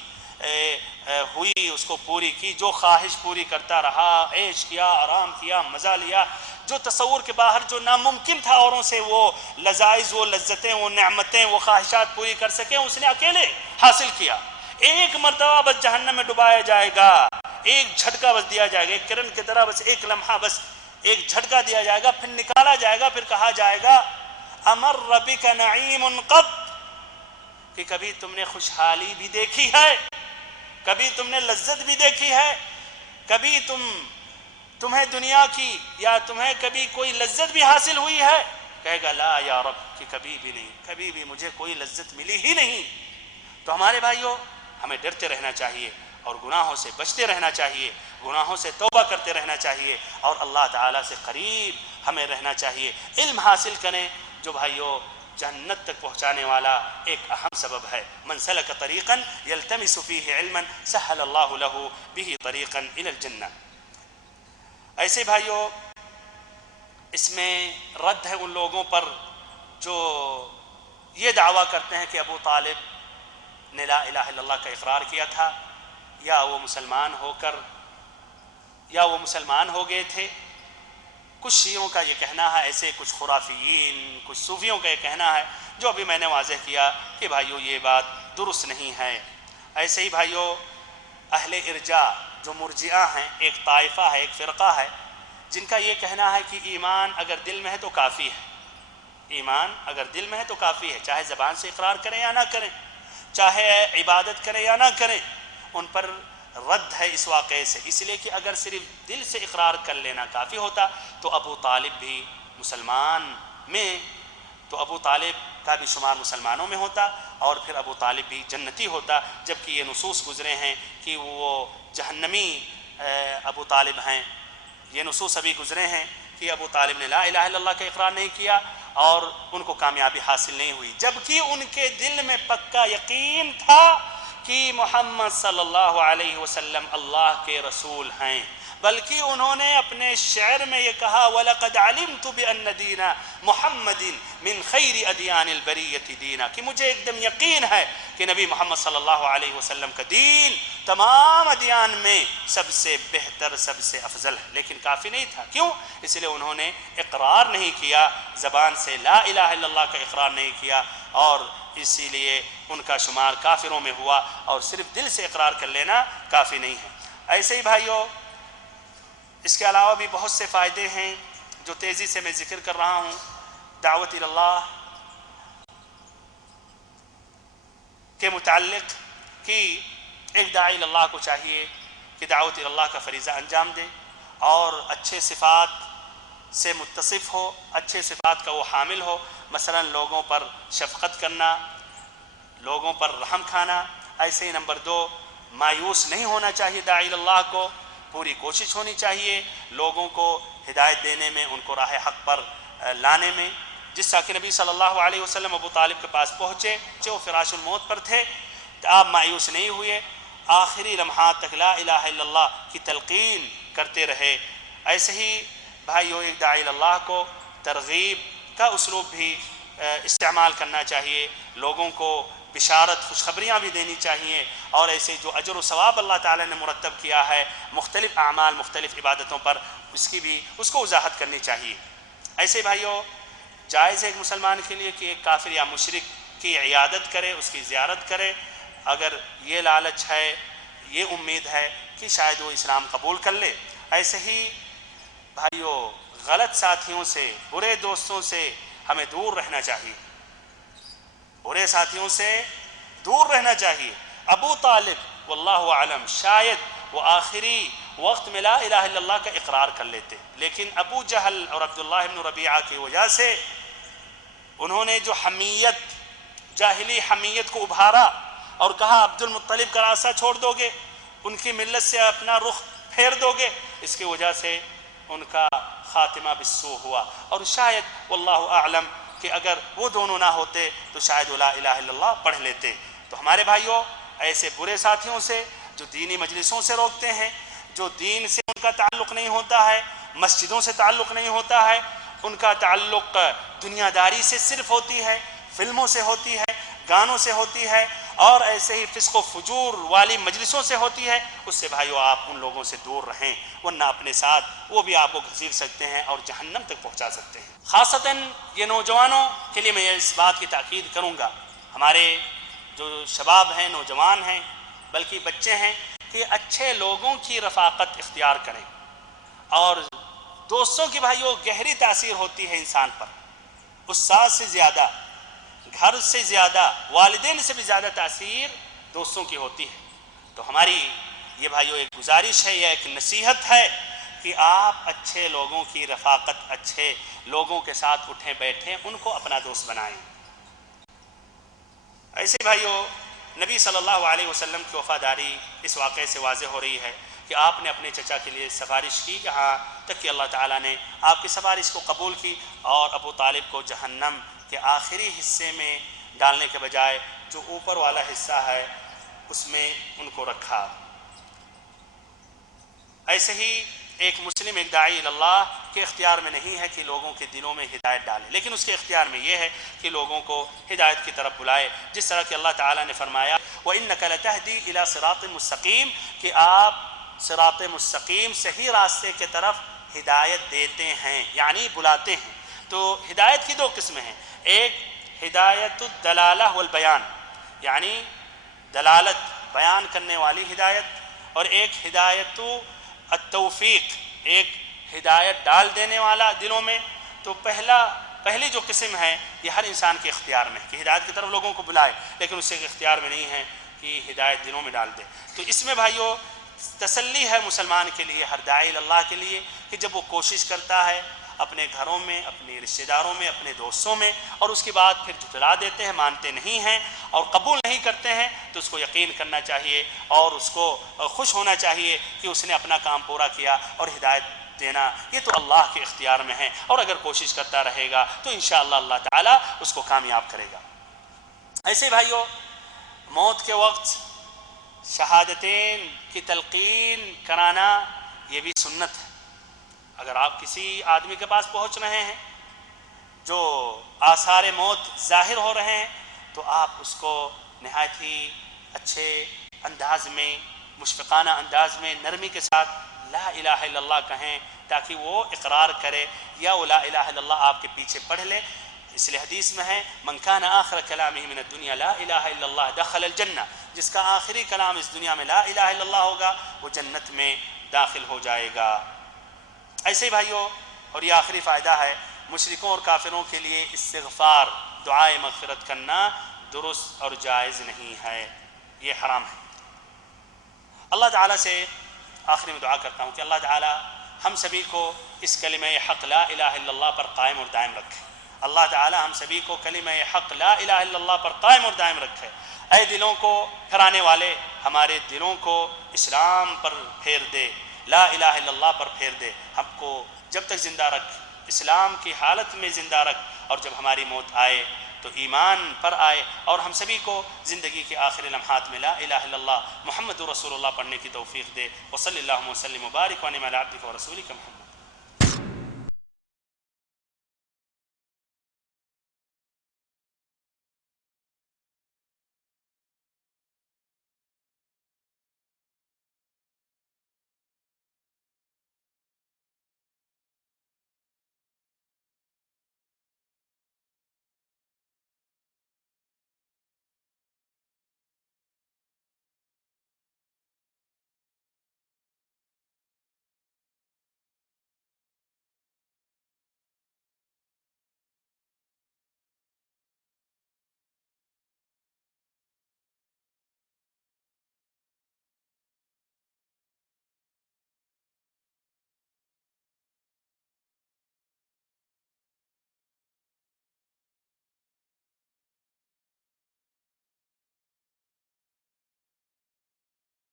ہوئی اس کو پوری کی، جو خواہش پوری کرتا رہا، عیش کیا، آرام کیا، مزہ لیا، جو تصور کے باہر جو ناممکن تھا اوروں سے وہ لذائذ، وہ لذتیں، وہ نعمتیں، وہ خواہشات پوری کر سکیں، اس نے اکیلے حاصل کیا۔ ایک مرتبہ بس جہنم میں ڈبایا جائے گا، ایک جھٹکا بس دیا جائے گا، ایک کرن کی طرح بس ایک لمحہ بس ایک جھٹکا دیا جائے گا، پھر نکالا جائے گا، پھر کہا جائے گا امر بک نعیم قط، کہ کبھی تم نے خوشحالی بھی دیکھی ہے، کبھی تم نے لذت بھی دیکھی ہے، کبھی تمہیں دنیا کی یا تمہیں کبھی کوئی لذت بھی حاصل ہوئی ہے؟ کہے گا لا یا رب، کہ کبھی بھی نہیں، کبھی بھی مجھے کوئی لذت ملی ہی نہیں۔ تو ہمارے بھائیوں، ہمیں ڈرتے رہنا چاہیے اور گناہوں سے بچتے رہنا چاہیے، گناہوں سے توبہ کرتے رہنا چاہیے، اور اللہ تعالیٰ سے قریب ہمیں رہنا چاہیے۔ علم حاصل کریں جو بھائیوں جنت تک پہنچانے والا ایک اہم سبب ہے۔ من سلک طریقا یلتمس فیہ علما سہل اللہ لہ بہ طریقا الی الجنہ۔ ایسے بھائیوں، اس میں رد ہے ان لوگوں پر جو یہ دعویٰ کرتے ہیں کہ ابو طالب نے لا الہ الا اللہ کا اقرار کیا تھا، یا وہ مسلمان ہو گئے تھے۔ کچھ شیعوں کا یہ کہنا ہے، ایسے کچھ خرافیین، کچھ صوفیوں کا یہ کہنا ہے، جو ابھی میں نے واضح کیا کہ بھائیوں یہ بات درست نہیں ہے۔ ایسے ہی بھائیوں، اہل ارجاء جو مرجئہ ہیں، ایک طائفہ ہے، ایک فرقہ ہے، جن کا یہ کہنا ہے کہ ایمان اگر دل میں ہے تو کافی ہے، ایمان اگر دل میں ہے تو کافی ہے، چاہے زبان سے اقرار کریں یا نہ کریں، چاہے عبادت کریں یا نہ کریں۔ ان پر رد ہے اس واقعے سے، اس لیے کہ اگر صرف دل سے اقرار کر لینا کافی ہوتا تو ابو طالب بھی تو ابو طالب کا بھی شمار مسلمانوں میں ہوتا، اور پھر ابو طالب بھی جنتی ہوتا، جبکہ یہ نصوص گزرے ہیں کہ وہ جہنمی ابو طالب ہیں۔ یہ نصوص ابھی گزرے ہیں کہ ابو طالب نے لا الہ الا اللہ کا اقرار نہیں کیا اور ان کو کامیابی حاصل نہیں ہوئی، جبکہ ان کے دل میں پکا یقین تھا کہ محمد صلی اللہ علیہ وسلم اللہ کے رسول ہیں، بلکہ انہوں نے اپنے شعر میں یہ کہا وَلَقَدْ عَلِمْتُ بِأَنَّ دِينَ مُحَمَّدٍ مِّن خَيْرِ أَدْيَانِ الْبَرِيَّةِ دِينًا، کہ مجھے ایک دم یقین ہے کہ نبی محمد صلی اللہ علیہ وسلم کا دین تمام ادیان میں سب سے بہتر، سب سے افضل ہے۔ لیکن کافی نہیں تھا، کیوں؟ اس لیے انہوں نے اقرار نہیں کیا، زبان سے لا الہ الا اللہ کا اقرار نہیں کیا، اور اسی لیے ان کا شمار کافروں میں ہوا، اور صرف دل سے اقرار کر لینا کافی نہیں ہے۔ ایسے ہی بھائیو اس کے علاوہ بھی بہت سے فائدے ہیں جو تیزی سے میں ذکر کر رہا ہوں۔ دعوت اللہ کے متعلق کہ ایک داعی اللہ کو چاہیے کہ دعوت اللہ کا فریضہ انجام دے اور اچھے صفات سے متصف ہو، اچھے صفات کا وہ حامل ہو، مثلا لوگوں پر شفقت کرنا، لوگوں پر رحم کھانا۔ ایسے ہی نمبر 2، مایوس نہیں ہونا چاہیے داعی اللہ کو، پوری کوشش ہونی چاہیے لوگوں کو ہدایت دینے میں، ان کو راہ حق پر لانے میں۔ جس طرح کہ نبی صلی اللہ علیہ وسلم ابو طالب کے پاس پہنچے، وہ فراش الموت پر تھے، تو آپ مایوس نہیں ہوئے، آخری لمحات تک لا الہ الا اللہ کی تلقین کرتے رہے۔ ایسے ہی بھائیو ایک داعی اللہ کو ترغیب کا اسلوب بھی استعمال کرنا چاہیے، لوگوں کو بشارت، خوشخبریاں بھی دینی چاہیے، اور ایسے جو اجر و ثواب اللہ تعالیٰ نے مرتب کیا ہے مختلف اعمال، مختلف عبادتوں پر، اس کو وضاحت کرنی چاہیے۔ ایسے بھائیو جائز ہے ایک مسلمان کے لیے کہ ایک کافر یا مشرک کی عیادت کرے، اس کی زیارت کرے، اگر یہ لالچ ہے، یہ امید ہے کہ شاید وہ اسلام قبول کر لے۔ ایسے ہی بھائیو غلط ساتھیوں سے، برے دوستوں سے ہمیں دور رہنا چاہیے، برے ساتھیوں سے دور رہنا چاہیے۔ ابو طالب واللہ اعلم شاید وہ آخری وقت میں لا الہ الا اللہ کا اقرار کر لیتے، لیکن ابو جہل اور عبداللہ بن ربیعہ کی وجہ سے انہوں نے جو حمیت، جاہلی حمیت کو ابھارا اور کہا عبد المطلب کا راستہ چھوڑ دو گے، ان کی ملت سے اپنا رخ پھیر دو گے، اس کی وجہ سے ان کا خاتمہ بالسوء ہوا۔ اور شاید واللہ اعلم کہ اگر وہ دونوں نہ ہوتے تو شاید لا الہ الا اللہ پڑھ لیتے۔ تو ہمارے بھائیوں ایسے برے ساتھیوں سے جو دینی مجلسوں سے روکتے ہیں، جو دین سے ان کا تعلق نہیں ہوتا ہے، مسجدوں سے تعلق نہیں ہوتا ہے، ان کا تعلق دنیا داری سے صرف ہوتی ہے، فلموں سے ہوتی ہے، گانوں سے ہوتی ہے، اور ایسے ہی فسق و فجور والی مجلسوں سے ہوتی ہے، اس سے بھائیو آپ ان لوگوں سے دور رہیں، ورنہ اپنے ساتھ وہ بھی آپ کو گھسیٹ سکتے ہیں اور جہنم تک پہنچا سکتے ہیں۔ خاصتاً یہ نوجوانوں کے لیے میں اس بات کی تاکید کروں گا، ہمارے جو شباب ہیں، نوجوان ہیں، بلکہ بچے ہیں، کہ اچھے لوگوں کی رفاقت اختیار کریں، اور دوستوں کی بھائیو گہری تاثیر ہوتی ہے انسان پر، استاد سے زیادہ، گھر سے زیادہ، والدین سے بھی زیادہ تاثیر دوستوں کی ہوتی ہے۔ تو ہماری یہ بھائیو ایک گزارش ہے، یہ ایک نصیحت ہے کہ آپ اچھے لوگوں کی رفاقت، اچھے لوگوں کے ساتھ اٹھیں بیٹھیں، ان کو اپنا دوست بنائیں۔ ایسے بھائیو نبی صلی اللہ علیہ وسلم کی وفاداری اس واقعے سے واضح ہو رہی ہے کہ آپ نے اپنے چچا کے لیے سفارش کی، یہاں تک کہ اللہ تعالیٰ نے آپ کی سفارش کو قبول کی، اور ابو طالب کو جہنم کے آخری حصے میں ڈالنے کے بجائے جو اوپر والا حصہ ہے اس میں ان کو رکھا۔ ایسے ہی ایک مسلم، ایک داعی اللہ کے اختیار میں نہیں ہے کہ لوگوں کے دلوں میں ہدایت ڈالے، لیکن اس کے اختیار میں یہ ہے کہ لوگوں کو ہدایت کی طرف بلائے، جس طرح کہ اللہ تعالیٰ نے فرمایا وَإِنَّكَ لَتَهْدِي إِلَى صِرَاطٍ مُسْتَقِيمٍ، کہ آپ صراط مستقیم صحیح راستے کے طرف ہدایت دیتے ہیں، یعنی بلاتے ہیں۔ تو ہدایت کی دو قسمیں ہیں، ایک ہدایت الدلالہ والبیان، یعنی دلالت بیان کرنے والی ہدایت، اور ایک ہدایت التوفیق، ایک ہدایت ڈال دینے والا دلوں میں۔ تو پہلی جو قسم ہے یہ ہر انسان کے اختیار میں ہے کہ ہدایت کی طرف لوگوں کو بلائے، لیکن اس کے اختیار میں نہیں ہے کہ ہدایت دلوں میں ڈال دے۔ تو اس میں بھائیو تسلی ہے مسلمان کے لیے، ہر داعی اللہ کے لیے، کہ جب وہ کوشش کرتا ہے اپنے گھروں میں، اپنے رشتہ داروں میں، اپنے دوستوں میں، اور اس کے بعد پھر جھٹلا دیتے ہیں، مانتے نہیں ہیں اور قبول نہیں کرتے ہیں، تو اس کو یقین کرنا چاہیے اور اس کو خوش ہونا چاہیے کہ اس نے اپنا کام پورا کیا، اور ہدایت دینا یہ تو اللہ کے اختیار میں ہے، اور اگر کوشش کرتا رہے گا تو انشاءاللہ اللہ تعالیٰ اس کو کامیاب کرے گا۔ ایسے بھائیو موت کے وقت شہادتین کی تلقین کرانا یہ بھی سنت ہے. اگر آپ کسی آدمی کے پاس پہنچ رہے ہیں جو آثار موت ظاہر ہو رہے ہیں تو آپ اس کو نہایت ہی اچھے انداز میں، مشفقانہ انداز میں، نرمی کے ساتھ لا الہ الا اللہ کہیں تاکہ وہ اقرار کرے یا وہ لا الہ الا اللہ آپ کے پیچھے پڑھ لے. اس لیے حدیث میں ہے من کان آخر کلامہ من الدنیا لا الہ الا اللہ دخل الجنہ، جس کا آخری کلام اس دنیا میں لا الہ الا اللہ ہوگا وہ جنت میں داخل ہو جائے گا. ایسے ہی بھائیوں، اور یہ آخری فائدہ ہے، مشرکوں اور کافروں کے لیے استغفار، دعائے مغفرت کرنا درست اور جائز نہیں ہے، یہ حرام ہے. اللہ تعالیٰ سے آخری میں دعا کرتا ہوں کہ اللہ تعالیٰ ہم سبھی کو اس کلمہ حق لا الہ الا اللہ پر قائم اور دائم رکھے. اللہ تعالیٰ ہم سبھی کو کلمہ حق لا الہ الا اللہ پر قائم اور دائم رکھے. اے دلوں کو پھرانے والے، ہمارے دلوں کو اسلام پر پھیر دے، لا الہ الا اللہ پر پھیر دے. ہم کو جب تک زندہ رکھ، اسلام کی حالت میں زندہ رکھ، اور جب ہماری موت آئے تو ایمان پر آئے، اور ہم سبھی کو زندگی کے آخری لمحات میں لا الہ الا اللہ محمد رسول اللہ پڑھنے کی توفیق دے. وصلی اللہ وسلم وبارک وانعم علی عبدک ورسولک محمد.